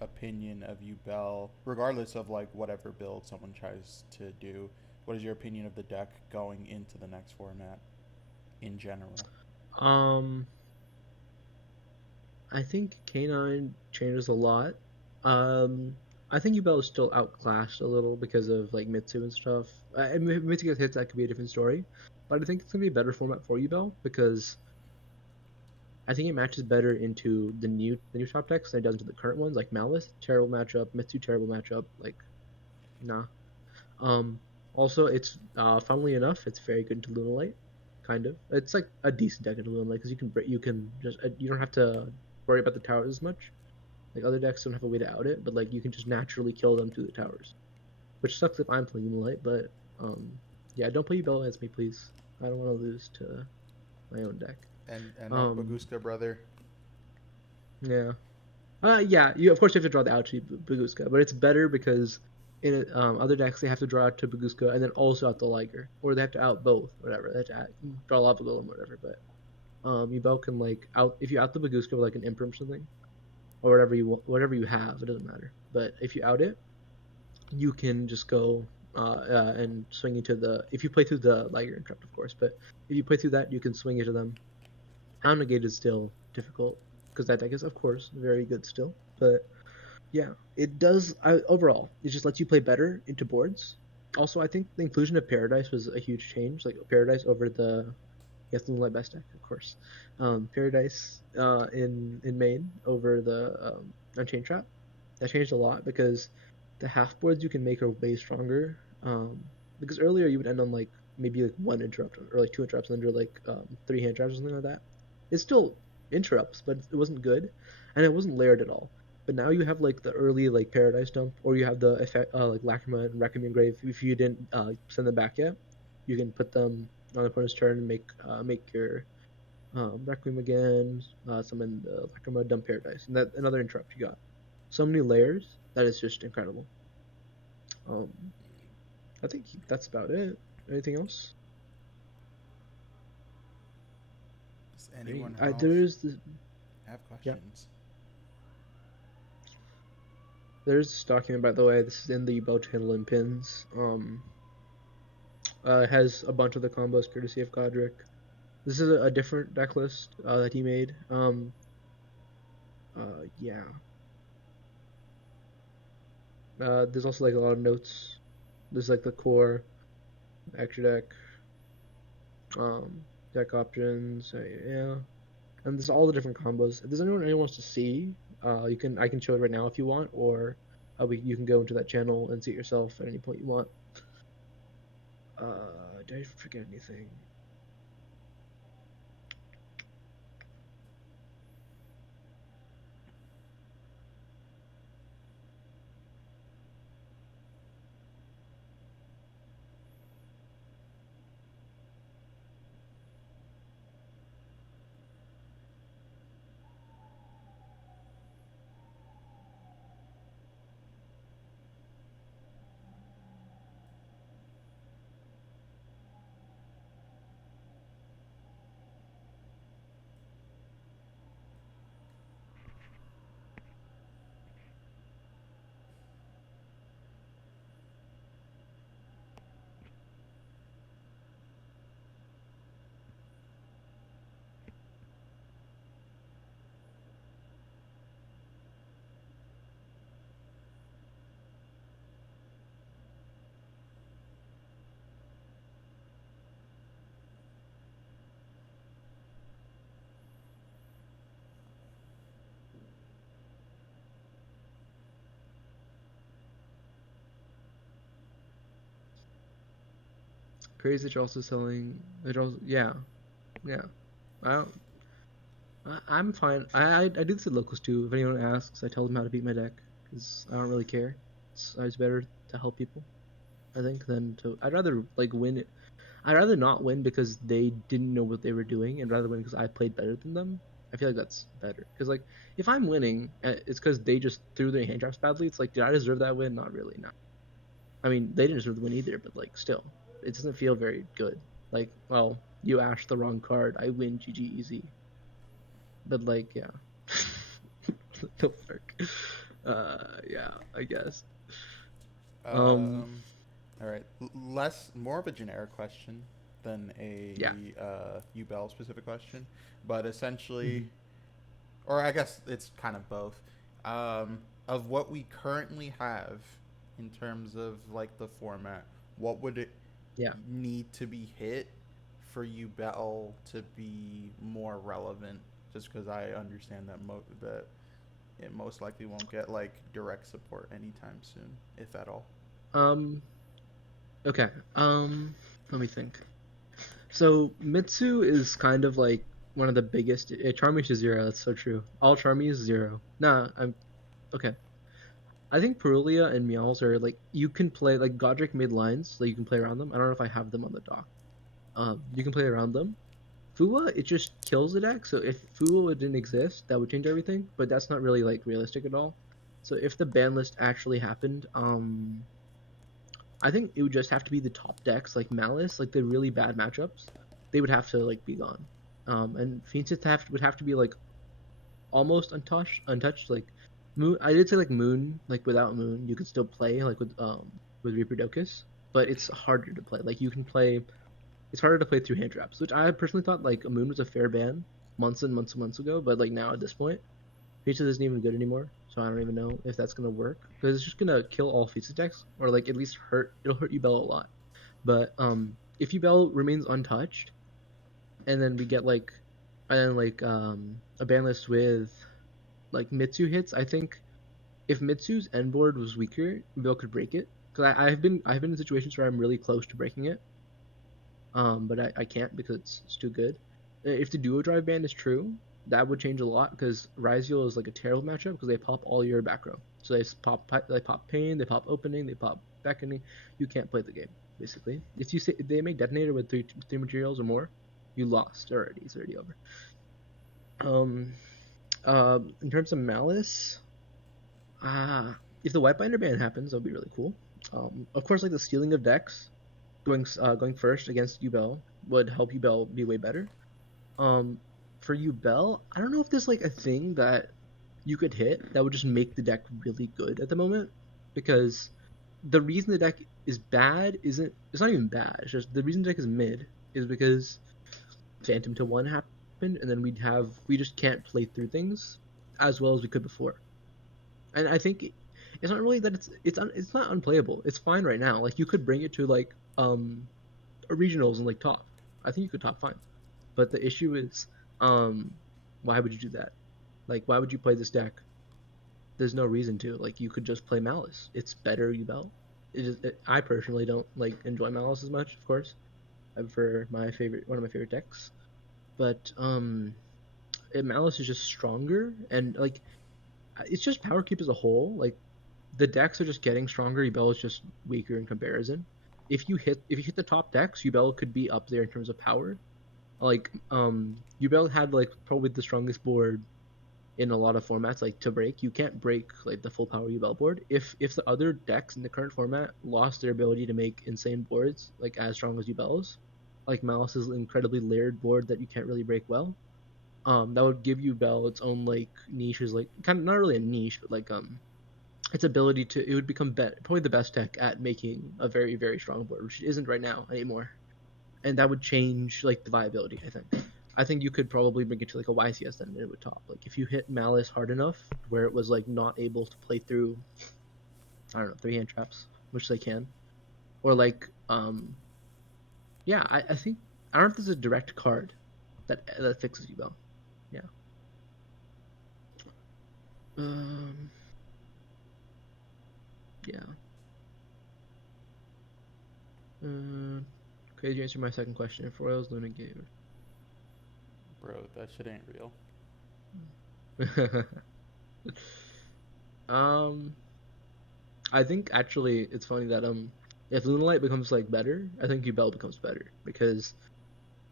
opinion of Yubel, regardless of like whatever build someone tries to do? What is your opinion of the deck going into the next format in general? I think K9 changes a lot. I think Yubel is still outclassed a little because of like Mitsu and stuff. Mitsu gets hits, that could be a different story. But I think it's gonna be a better format for Yubel because I think it matches better into the new top decks than it does into the current ones. Like Malice, terrible matchup. Mitsu, terrible matchup. Like, nah. Also, it's funnily enough, it's very good into Lunalight. Kind of. It's like a decent deck into Lunalight because you can just you don't have to worry about the towers as much. Like other decks don't have a way to out it, but like you can just naturally kill them through the towers, which sucks if I'm playing Moonlight. But yeah, don't play Yubel against me, please. I don't want to lose to my own deck. And no Baguska, brother. Yeah. Yeah. You of course you have to draw the out to Baguska, but it's better because in other decks they have to draw out to Baguska and then also out the Liger, or they have to out both, whatever. They have to draw Lava Golem, whatever. But Yubel can like out if you out the Baguska with like an Imperm or something, or whatever you have, it doesn't matter. But if you out it, you can just go and swing into the, if you play through the Liger Interrupt, of course. But if you play through that, you can swing into them. Negate is still difficult because that deck is, of course, very good still. But yeah, it does. Overall, it just lets you play better into boards. Also, I think the inclusion of Paradise was a huge change. Like Paradise over the, yes, the Moonlight Best deck, of course. Paradise in main over the Unchained Trap. That changed a lot because the half boards you can make are way stronger. Because earlier you would end on like maybe like one interrupt or like two interrupts under like three hand traps or something like that. It's still interrupts, but it wasn't good, and it wasn't layered at all. But now you have like the early like Paradise Dump, or you have the effect like Lacrima and Requiem Grave. If you didn't send them back yet, you can put them on the opponent's turn and make your Requiem again, summon the Lacrima, dump Paradise, and that another interrupt you got. So many layers that is just incredible. Um, I think that's about it. Anything else? Does anyone else There's the have yeah. questions? There's this document, by the way. This is in the Yubel channel in pins. It has a bunch of the combos courtesy of Godric. This is a different deck list that he made. Yeah. There's also like a lot of notes. There's like the core, extra deck, um, deck options. Yeah, and there's all the different combos. If there's anyone wants to see, I can show it right now if you want, or you can go into that channel and see it yourself at any point you want. Did I forget anything? Crazy that you're also selling. Yeah, yeah. I don't, I'm fine. I do this at locals too. If anyone asks, I tell them how to beat my deck because I don't really care. It's always better to help people, I think, than to. I'd rather like win it. I'd rather not win because they didn't know what they were doing, and rather win because I played better than them. I feel like that's better. Because like if I'm winning, it's because they just threw their hand drops badly. It's like, did I deserve that win? Not really. No. I mean, they didn't deserve the win either, but like still, it doesn't feel very good. Like, well, you ashed the wrong card. I win. GG easy. But like, yeah. The fuck. Yeah, I guess. Um, All right. Less, more of a generic question than yeah. a Ubel specific question, but essentially, Mm-hmm. or I guess it's kind of both. Of what we currently have in terms of like the format, what would it Yeah. need to be hit for Ubel to be more relevant? Just because I understand that that it most likely won't get like direct support anytime soon, if at all. Um. Okay. Let me think. So Mitsu is kind of like one of the biggest. Charmy is zero. That's so true. All Charmy is zero. Nah, I'm okay. I think Perulia and Meows are like you can play like Godric made lines, so you can play around them. I don't know if I have them on the dock. You can play around them. Fua, it just kills the deck. So if Fua didn't exist, that would change everything. But that's not really like realistic at all. So if the ban list actually happened, I think it would just have to be the top decks like Malice, like the really bad matchups. They would have to like be gone. And Fiends would have to be like almost untouched. Like Moon, I did say like Moon, like without Moon, you could still play like with Reaper Docus, but it's harder to play. Like you can play, it's harder to play through hand traps, which I personally thought like a Moon was a fair ban months and months and months ago, but like now at this point, Pizza isn't even good anymore, so I don't even know if that's gonna work because it's just gonna kill all pizza decks or like at least it'll hurt Yubel a lot. But if Yubel remains untouched and then we get like and then like a ban list with like Mitsu hits, I think if Mitsu's end board was weaker, Yubel could break it. Because I've been in situations where I'm really close to breaking it, but I can't because it's too good. If the duo drive ban is true, that would change a lot because Ryziel is like a terrible matchup because they pop all your back row. So they pop pain, they pop opening, they pop beckoning. You can't play the game basically. If they make detonator with three materials or more, you lost already. It's already over. Um, in terms of Malice, if the White Binder ban happens, that would be really cool. Of course, like the stealing of decks, going first against Yubel would help Yubel be way better. Um, for Yubel, I don't know if there's like a thing that you could hit that would just make the deck really good at the moment, because the reason the deck is bad isn't it's not even bad. It's just the reason the deck is mid is because Phantom to one happened, and then we just can't play through things as well as we could before. And I think it's not really that it's not unplayable. It's fine right now. Like you could bring it to like regionals and like top. I think you could top fine. But the issue is, um, why would you do that? Like, why would you play this deck? There's no reason to. Like, you could just play Malice. It's better Yubel. I personally don't like enjoy Malice as much, of course. I prefer one of my favorite decks. But Malice is just stronger, and like it's just power creep as a whole. Like the decks are just getting stronger. Yubel is just weaker in comparison. If you hit the top decks, Yubel could be up there in terms of power. Like Yubel had like probably the strongest board in a lot of formats. Like to break, you can't break like the full power Yubel board. If the other decks in the current format lost their ability to make insane boards like as strong as Yubel's, like Malice's incredibly layered board that you can't really break well, that would give Yubel its own like niche, is like kind of not really a niche, but like its ability to it would become probably the best deck at making a very very strong board, which it isn't right now anymore. And that would change like the viability. I think you could probably bring it to like a YCS then, and it would top. Like if you hit Malice hard enough where it was like not able to play through, I don't know, three hand traps, which they can, or like yeah, I think I don't know if there's a direct card that fixes you though. Yeah. Um. Yeah. Okay, you answer my second question. If Royals Luna game. Bro, that shit ain't real. um, I think actually it's funny that if Lunalight becomes like better, I think Yubel becomes better because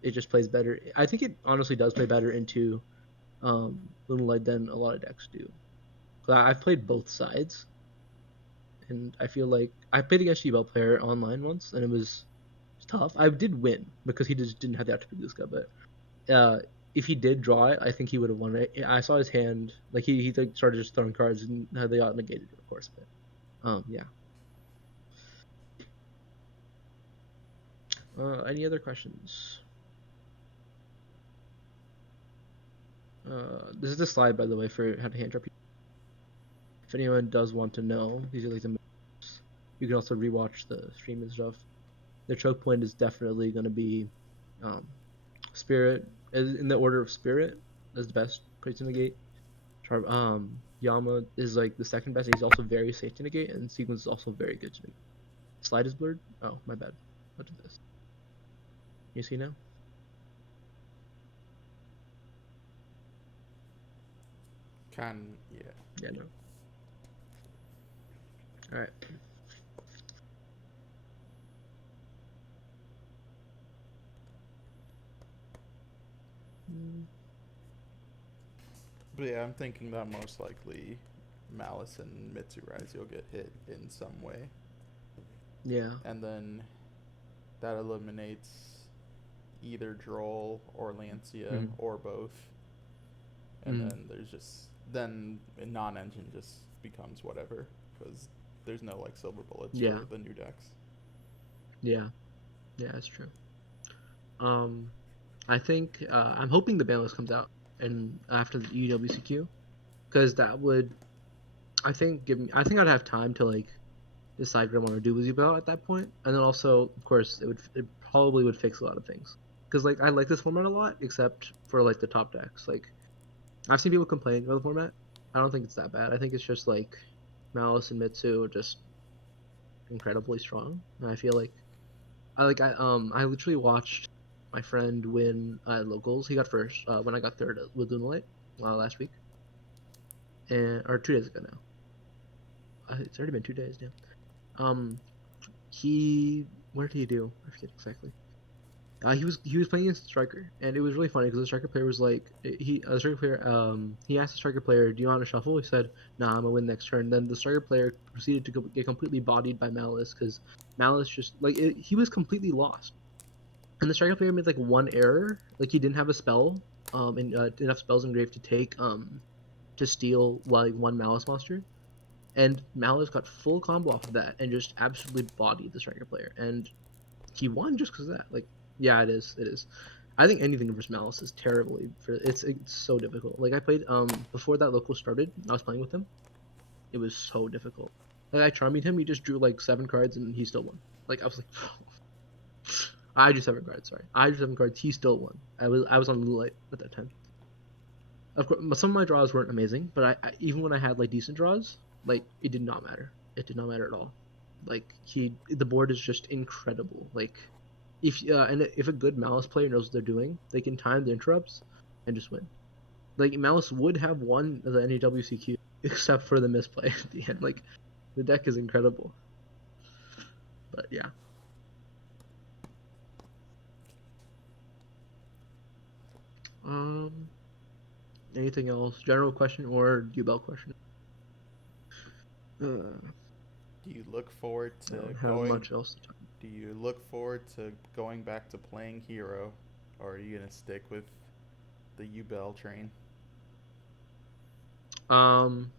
it just plays better. I think it honestly does play better into Lunalight than a lot of decks do. I've played both sides, and I feel like I played against a Yubel player online once, and it was tough. I did win because he just didn't have the Atapuguska, but if he did draw it, I think he would have won it. I saw his hand, like he like started just throwing cards and they got negated, of course. But yeah. Any other questions? This is the slide, by the way, for how to hand drop. If anyone does want to know, these are like the moves. You can also rewatch the stream and stuff. Their choke point is definitely going to be Spirit, in the order of Spirit, is the best place to negate. Yama is like the second best. He's also very safe to negate, and Sequence is also very good to negate. Slide is blurred. Oh, my bad. What is this? You see now? Yeah. Yeah, no. All right. But yeah, I'm thinking that most likely Malice and Mitsurise will get hit in some way. Yeah. And then that eliminates either Droll or Lancia or both. And then there's just then non-engine just becomes whatever because there's no like silver bullets for the new decks. Yeah, that's true. I think I'm hoping the ban list comes out and after the UWCQ, because that would I think I'd have time to like decide what I want to do with Yubel at that point, and then also of course it probably would fix a lot of things, because like I like this format a lot except for like the top decks. Like I've seen people complain about the format. I don't think it's that bad. I think it's just like Malice and Mitsu are just incredibly strong. And I feel like I literally watched my friend win locals. He got first when I got third with Lunalight last week, and or 2 days ago now. It's already been 2 days now. Um, he what did he do? I forget exactly. He was playing against the striker, and it was really funny because the striker player was like the striker player he asked the striker player, "Do you want to shuffle?" He said, "Nah, I'm gonna win next turn." Then the striker player proceeded to get completely bodied by Malice because Malice just he was completely lost, and the striker player made like one error, like he didn't have a spell and enough spells in grave to take to steal like one Malice monster, and Malice got full combo off of that and just absolutely bodied the striker player, and he won just because of that. Like, yeah, it is. It is. I think anything versus Malice is terribly for it's so difficult. Like I played before that local started, I was playing with him. It was so difficult. Like I charmed him, he just drew like 7 cards and he still won. Like I was like, I drew 7 cards. Sorry, I drew 7 cards. He still won. I was on blue light at that time. Of course, some of my draws weren't amazing, but I even when I had like decent draws, like it did not matter. It did not matter at all. Like the board is just incredible. Like if a good Malice player knows what they're doing, they can time the interrupts and just win. Like Malice would have won the NAWCQ except for the misplay at the end. Like the deck is incredible. But yeah. Um. Anything else? General question or Yubel question? Do you look forward I to don't have going? much else to talk. Do you look forward to going back to playing Hero, or are you gonna stick with the Yubel train? Um.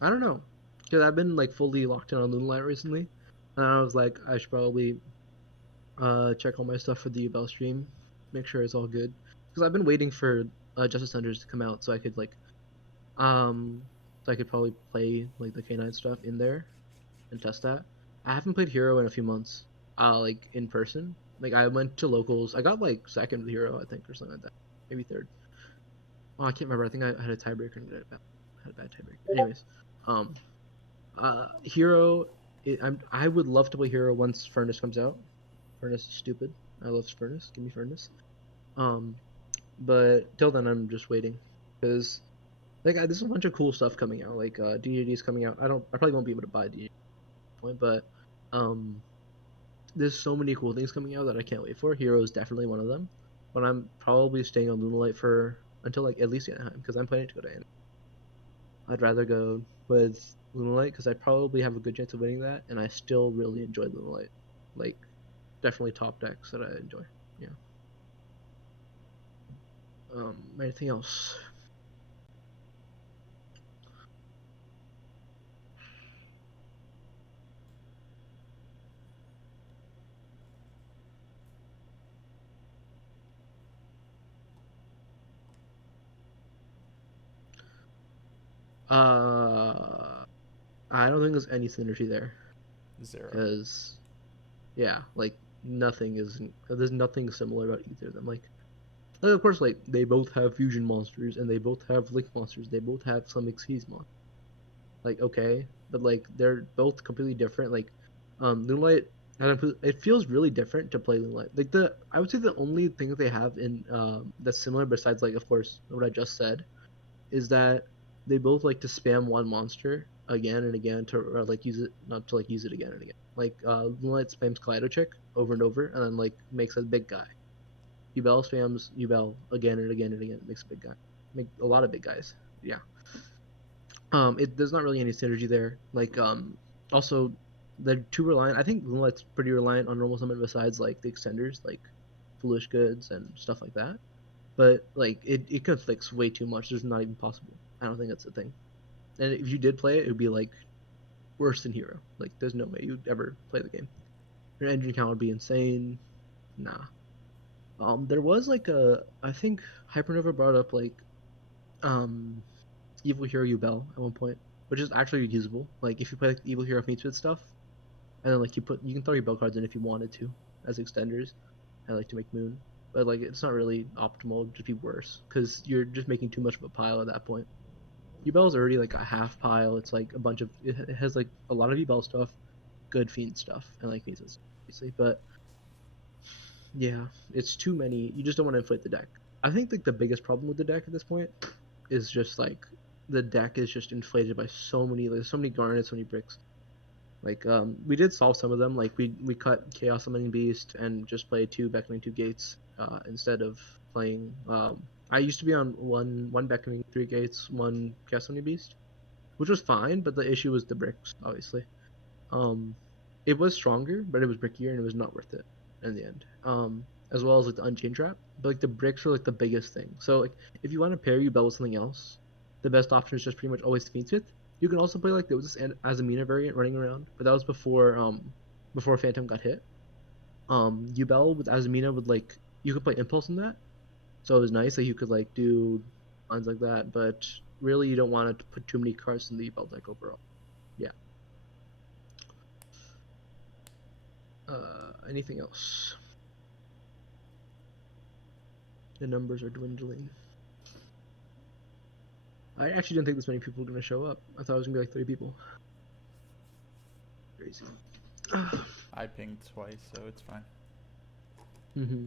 I don't know, because I've been like fully locked in on Moonlight recently, and I was like, I should probably check all my stuff for the Yubel stream, make sure it's all good, because I've been waiting for Justice Thunders to come out so I could um probably play like the K9 stuff in there and test that. I haven't played Hero in a few months, like in person. Like I went to locals, I got like second with Hero, I think, or something like that, maybe third. Oh, I can't remember. I think I had a tiebreaker and had a bad tiebreaker. Anyways, um, Hero. I would love to play Hero once Furnace comes out. Furnace is stupid. I love Furnace. Give me Furnace. Um, but till then, I'm just waiting because there's a bunch of cool stuff coming out. Like DDD is coming out. I probably won't be able to buy DDD point, but um, there's so many cool things coming out that I can't wait for. Hero is definitely one of them. But I'm probably staying on Lunalight for until like at least Anaheim because I'm planning to go to Anaheim. I'd rather go with Lunalight because I probably have a good chance of winning that, and I still really enjoy Lunalight. Like, definitely top decks that I enjoy. Yeah. Anything else? Uh, I don't think there's any synergy there Zero. because yeah, like nothing is there's nothing similar about either of them. Like of course, like they both have fusion monsters and they both have link monsters. They both have some Xyz monsters. Like okay, but like they're both completely different. Like Moonlight, it feels really different to play Moonlight. Like I would say the only thing that they have in that's similar besides like of course what I just said is that they both like to spam one monster again and again to like use it not to like use it again and again. Like Moonlight spams Kaleido Chick over and over and then like makes a big guy. Yubel spams Yubel again and again and again, makes a big guy. Make a lot of big guys. Yeah. There's not really any synergy there. Also they're too reliant. I think Moonlight's pretty reliant on normal summon besides like the extenders, like Foolish Goods and stuff like that. But like it conflicts way too much. There's not even possible. I don't think that's a thing. And if you did play it, it would be like worse than Hero. Like there's no way you'd ever play the game. Your engine count would be insane. Nah. There was like I think Hypernova brought up like um Evil Hero Yubel at one point, which is actually usable. Like if you play like Evil Hero meets with stuff, and then like you can throw your bell cards in if you wanted to as extenders. I like to make Moon, but like it's not really optimal. It'd just be worse because you're just making too much of a pile at that point. Yubel's already like a half pile. It's like a bunch of it has like a lot of Yubel stuff, good fiend stuff, and like fiends stuff, obviously. But yeah, it's too many. You just don't want to inflate the deck. I think like the biggest problem with the deck at this point is just like the deck is just inflated by so many like so many garnets, so many bricks. Like we did solve some of them. Like we cut Chaos Summoning Beast and just played two Beckoning two Gates instead of playing. I used to be on one Beckoning three Gates, one Chaos Summoning Beast, which was fine. But the issue was the bricks, obviously. Um, it was stronger, but it was brickier and it was not worth it in the end. As well as like the Unchained Trap, but like the bricks are like the biggest thing. So like if you want to pair Yubel with something else, the best option is just pretty much always Fiend Smith. You can also play like there was this Azamina variant running around, but that was before Phantom got hit. Yubel with Azamina would like you could play Impulse in that, so it was nice that you could like do lines like that. But really, you don't want to put too many cards in the Yubel deck overall. Yeah. Anything else? The numbers are dwindling. I actually didn't think this many people were going to show up. I thought it was going to be like 30 people. Crazy. I pinged twice, so it's fine. Mm-hmm.